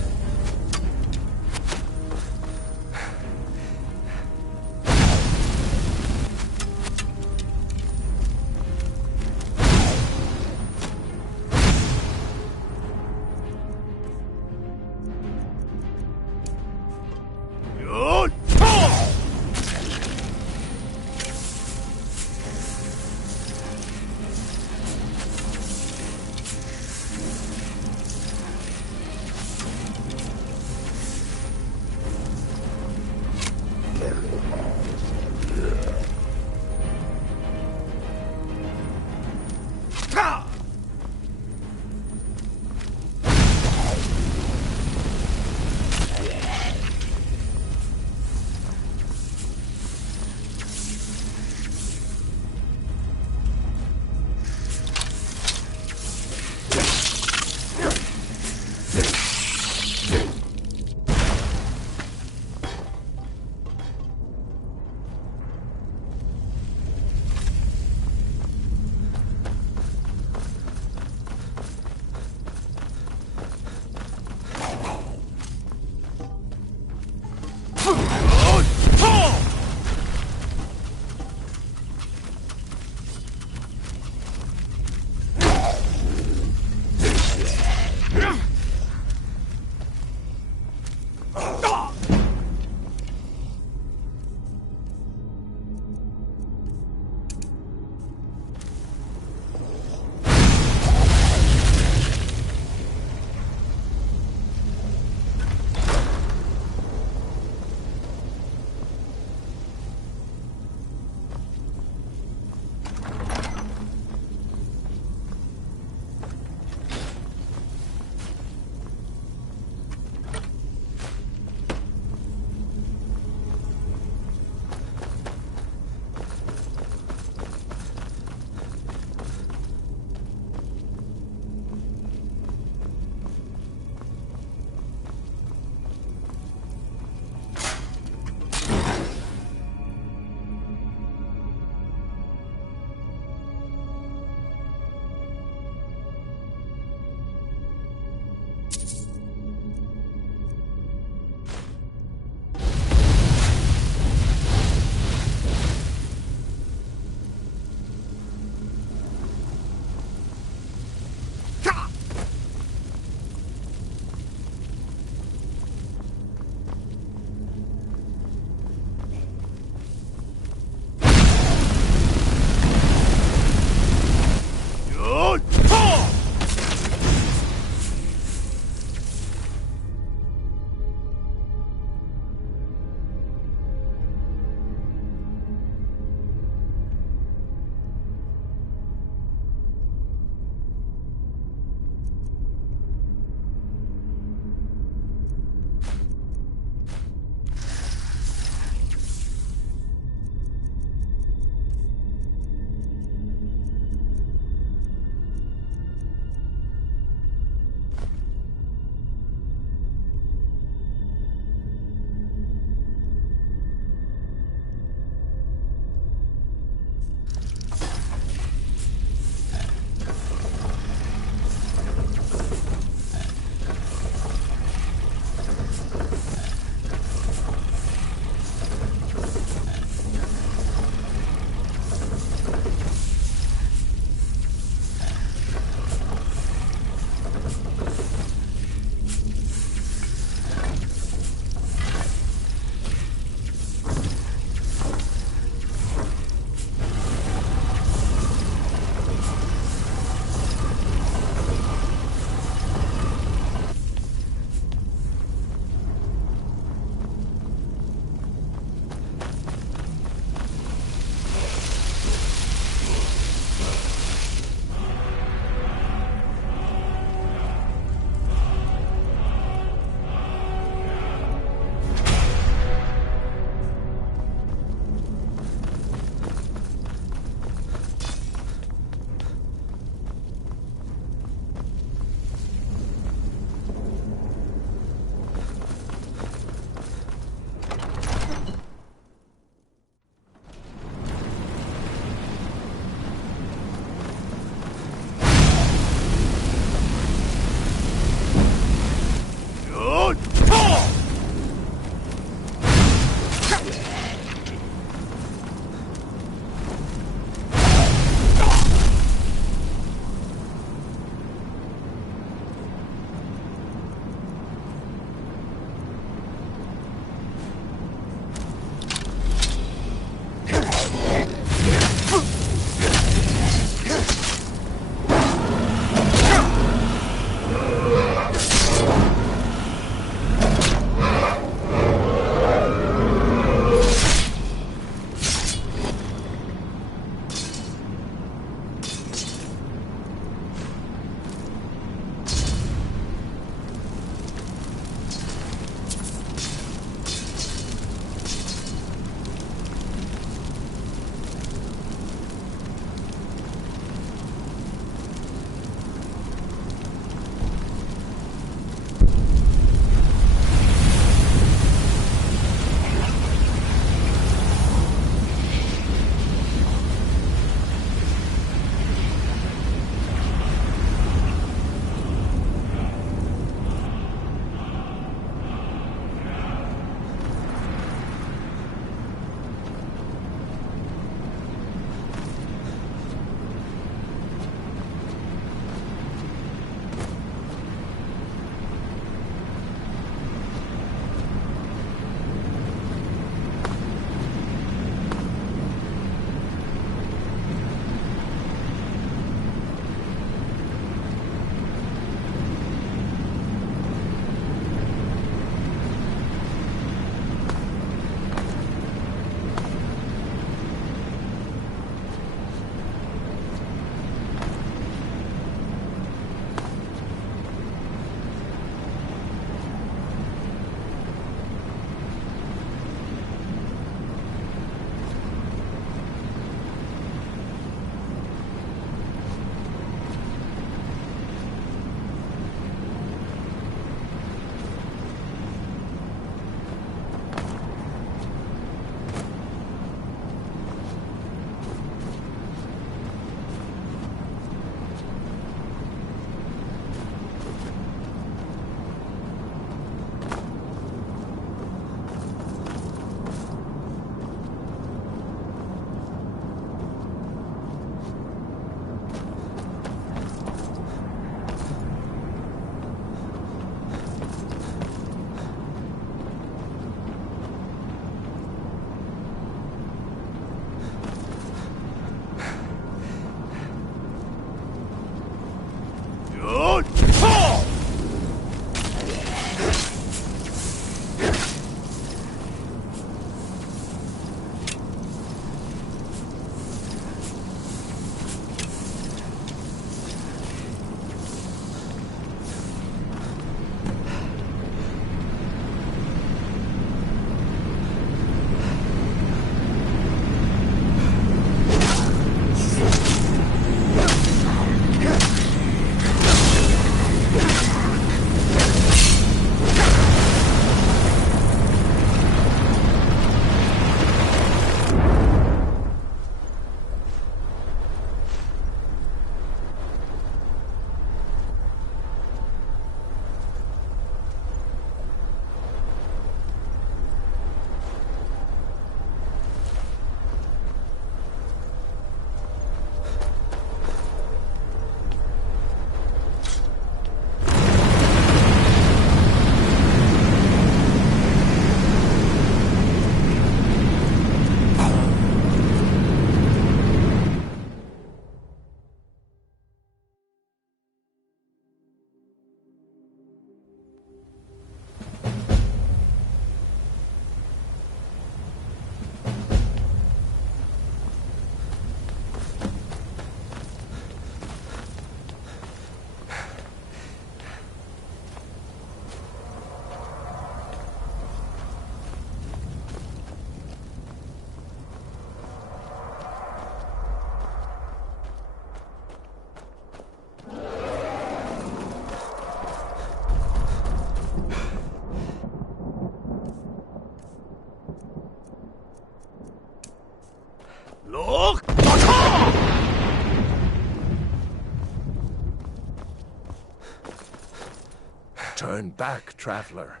Turn back, traveler.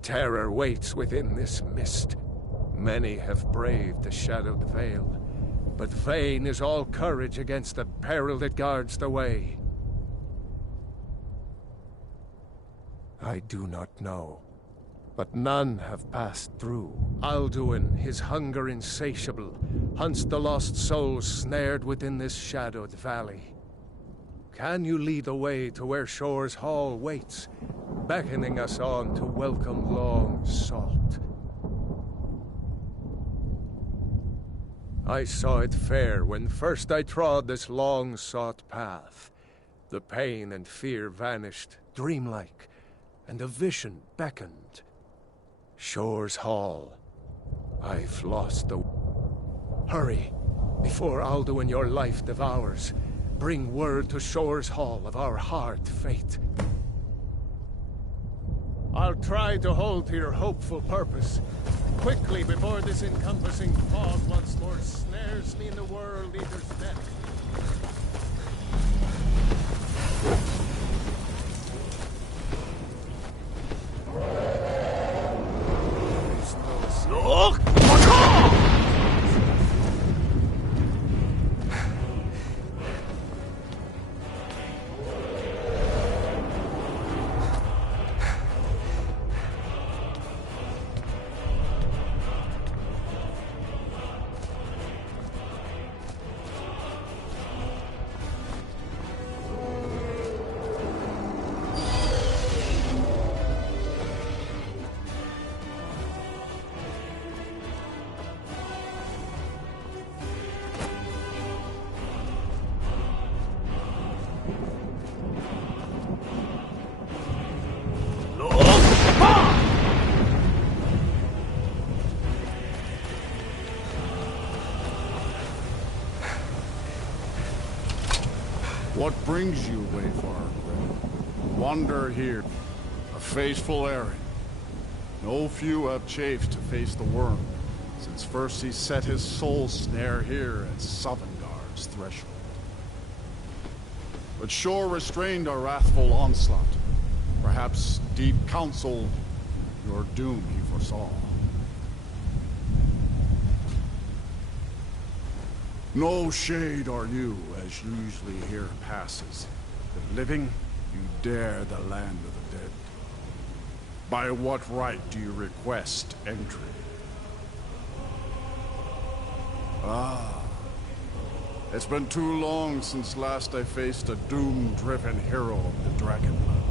Terror waits within this mist. Many have braved the shadowed veil, but vain is all courage against the peril that guards the way. I do not know, but none have passed through. Alduin, his hunger insatiable, hunts the lost souls snared within this shadowed valley. Can you lead the way to where Shore's Hall waits, beckoning us on to welcome long sought? I saw it fair when first I trod this long-sought path. The pain and fear vanished, dreamlike, and a vision beckoned. Shore's Hall. I've lost the... Hurry, before Alduin your life devours. Bring word to Shore's Hall of our hard fate. I'll try to hold to your hopeful purpose. Quickly, before this encompassing fog once more snares me in the World Eater's net. Look! What brings you, Wayfarer? Wander here, a faithful errand. No few have chafed to face the worm, since first he set his soul snare here at Sovngarde's threshold. But Shore restrained our wrathful onslaught. Perhaps deep counsel your doom he foresaw. No shade are you, as usually here passes. If living, you dare the land of the dead. By what right do you request entry? Ah, it's been too long since last I faced a doom-driven hero of the Dragonland.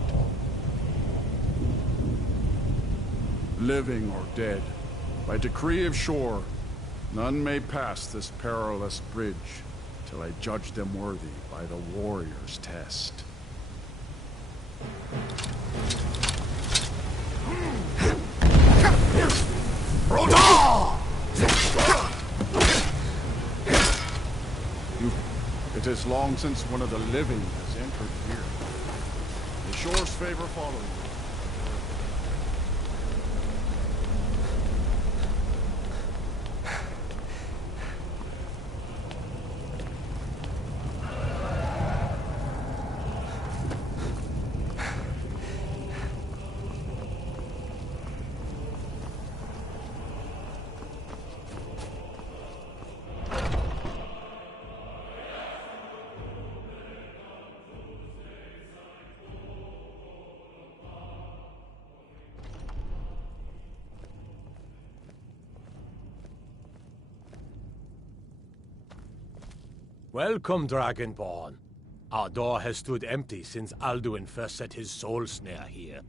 Living or dead, by decree of Shore, none may pass this perilous bridge till I judge them worthy by the warrior's test. It is long since one of the living has entered here. The Shore's favor follow you. Welcome, Dragonborn. Our door has stood empty since Alduin first set his soul snare here.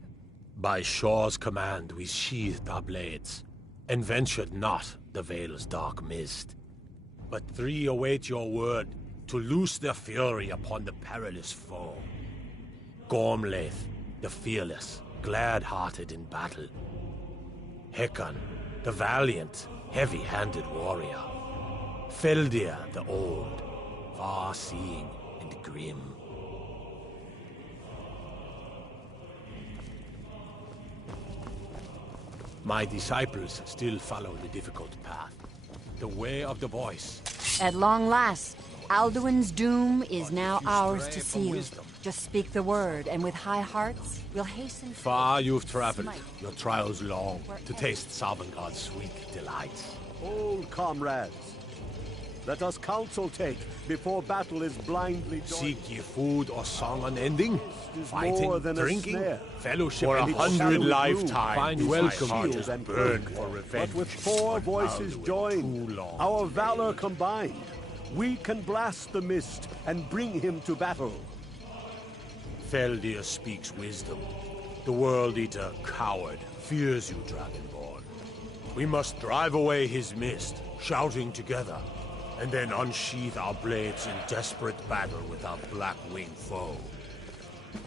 By Shore's command, we sheathed our blades, and ventured not the Vale's dark mist. But three await your word to loose their fury upon the perilous foe. Gormlaith, the fearless, glad-hearted in battle. Hekon, the valiant, heavy-handed warrior. Feldir, the old, far-seeing and grim. My disciples still follow the difficult path, the way of the voice. At long last, Alduin's doom is now ours to Stray from seal. wisdom, Just speak the word, and with high hearts, we'll hasten... Far you've traveled, your trials long, to taste Sovngarde's sweet delights. Old comrades, let us counsel take before battle is blindly joined. Seek ye food or song unending? Fighting, drinking, fellowship for 100 lifetimes. Find welcome shield and burn for revenge. But with 4 voices joined, our valor combined, we can blast the mist and bring him to battle. Feldir speaks wisdom. The World Eater, coward, fears you, Dragonborn. We must drive away his mist, shouting together, and then unsheath our blades in desperate battle with our black-winged foe.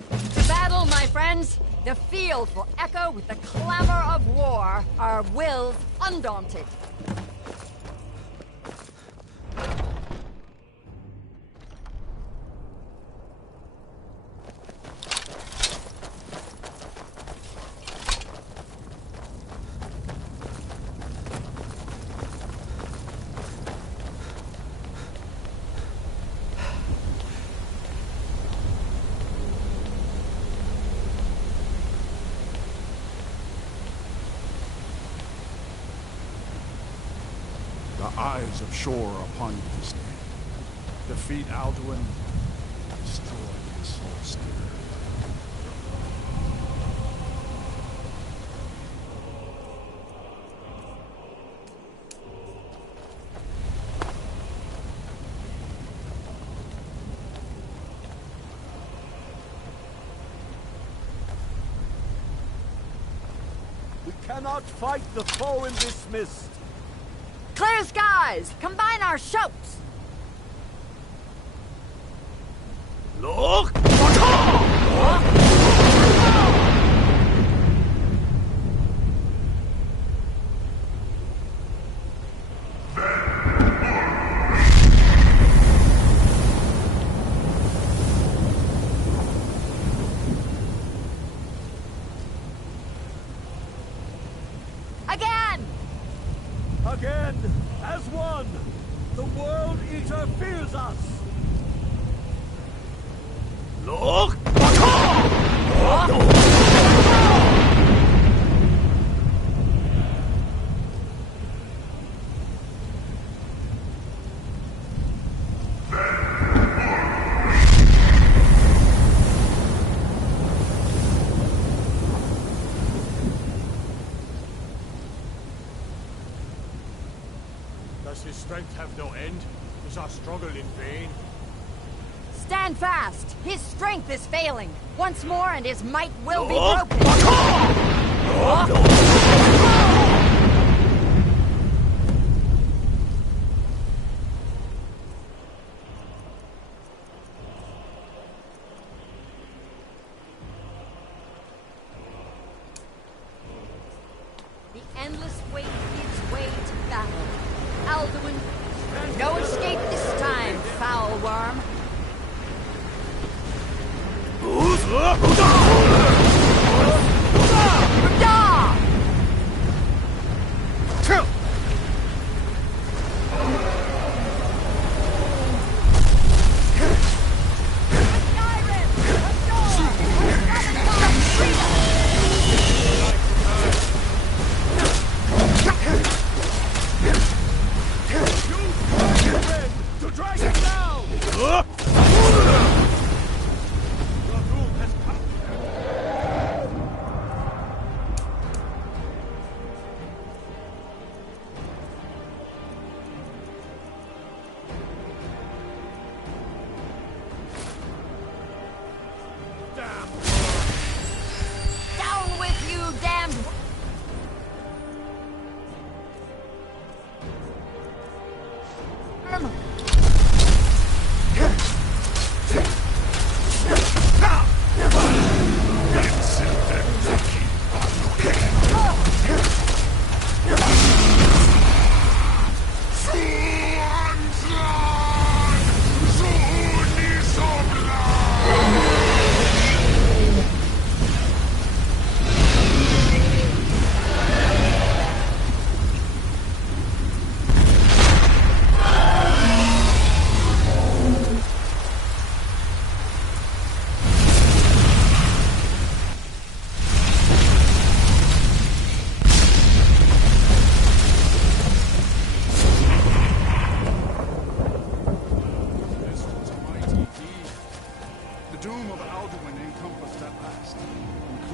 To battle, my friends! The field will echo with the clamor of war, our wills undaunted. The eyes of Shore are upon you this day. Defeat Alduin, destroy the Soul Sneer. We cannot fight the foe in this mist. Clear skies! Combine our shouts! Look! Again! Again, as one, the World Eater fears us. Look! Does his strength have no end? Is our struggle in vain? Stand fast! His strength is failing. Once more and his might will be Oh! broken. The endless wait gives way to battle. Alduin, no escape this time, foul worm. To drag him down! Your doom has come.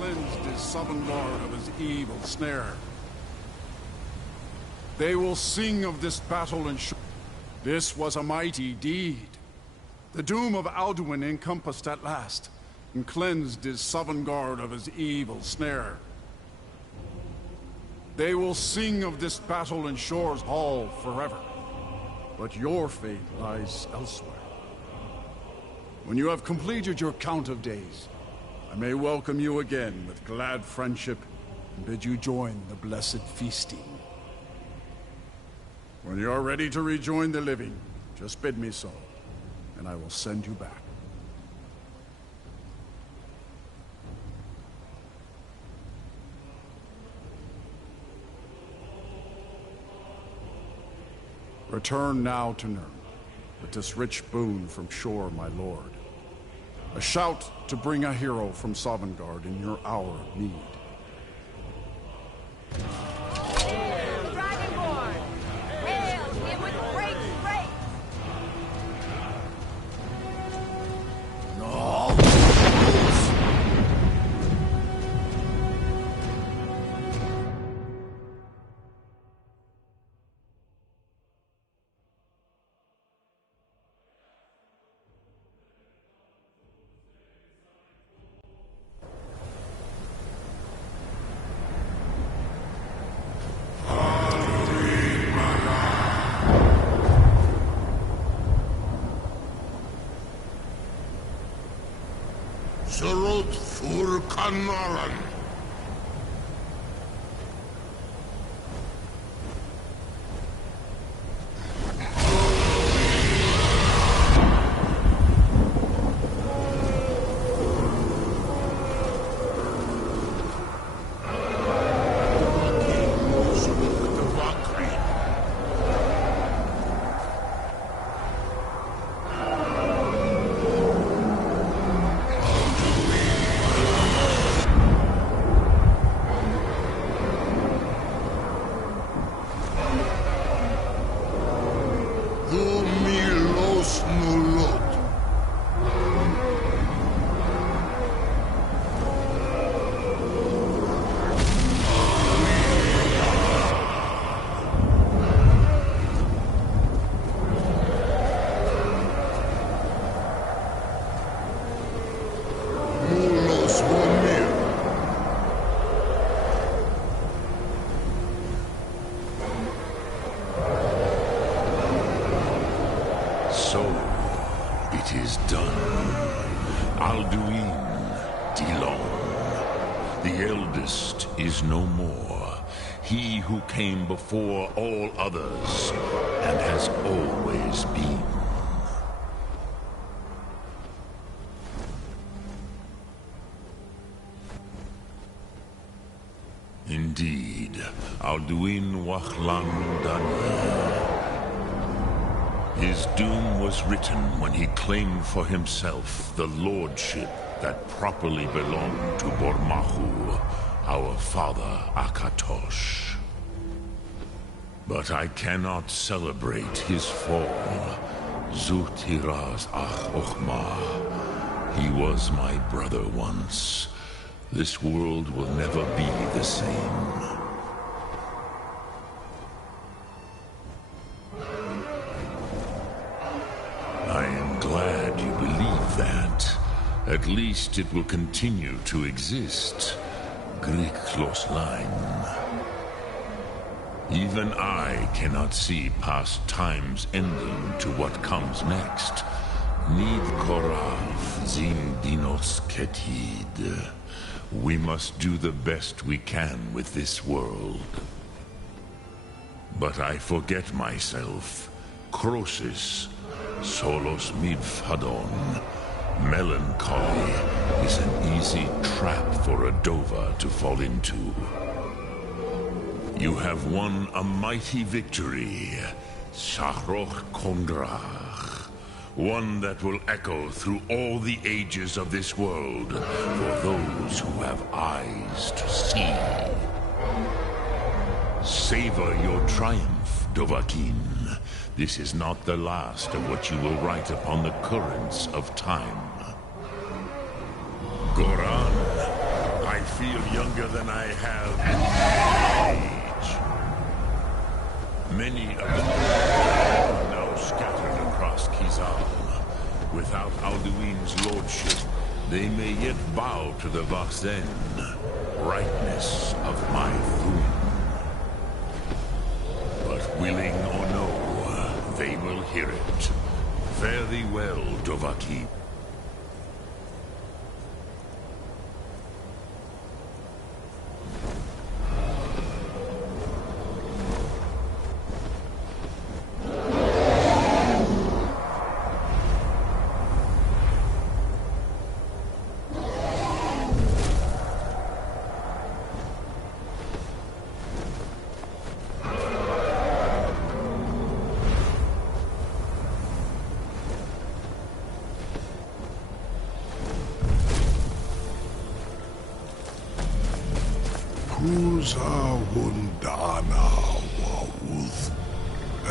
cleansed his southern lord of his evil snare. They will sing of this battle and this was a mighty deed. The doom of Alduin encompassed at last, and cleansed his Sovngarde of his evil snare. They will sing of this battle in Shore's Hall forever, but your fate lies elsewhere. When you have completed your count of days, I may welcome you again with glad friendship and bid you join the blessed feasting. When you are ready to rejoin the living, just bid me so, and I will send you back. Return now to Nirn, with this rich boon from Shore, my lord. A shout to bring a hero from Sovngarde in your hour of need. Dragonborn! Hail him with great strength! No! Surut fur Kanaran. So, it is done. Alduin Dilon, the eldest, is no more. He who came before all others, and has always been. Indeed, Alduin Wachlan Dani. His doom was written when he claimed for himself the lordship that properly belonged to Bormahu, our father Akatosh. But I cannot celebrate his fall. Zutiraz Ach Ochma. He was my brother once. This world will never be the same. I am glad you believe that. At least it will continue to exist. Grikloslein. Even I cannot see past time's ending to what comes next. Nid korav zim dinos ketid. We must do the best we can with this world. But I forget myself. Crosis. Solos midfadon. Melancholy is an easy trap for a Dova to fall into. You have won a mighty victory, Shahroch Kondrach. One that will echo through all the ages of this world for those who have eyes to see. Savor your triumph, Dovahkiin. This is not the last of what you will write upon the currents of time. Goran, I feel younger than I have age. Many of them are now scattered across Kizal. Without Alduin's lordship, they may yet bow to the Voxen, brightness of my Thum. But willing or no, they will hear it. Fare thee well, Dovahkiin.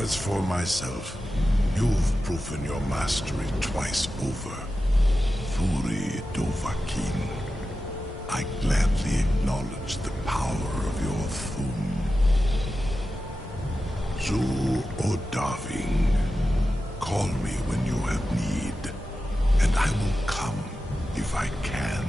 As for myself, you've proven your mastery twice over. Thuri Dovahkiin, I gladly acknowledge the power of your Thum. Zu Odaving, call me when you have need, and I will come if I can.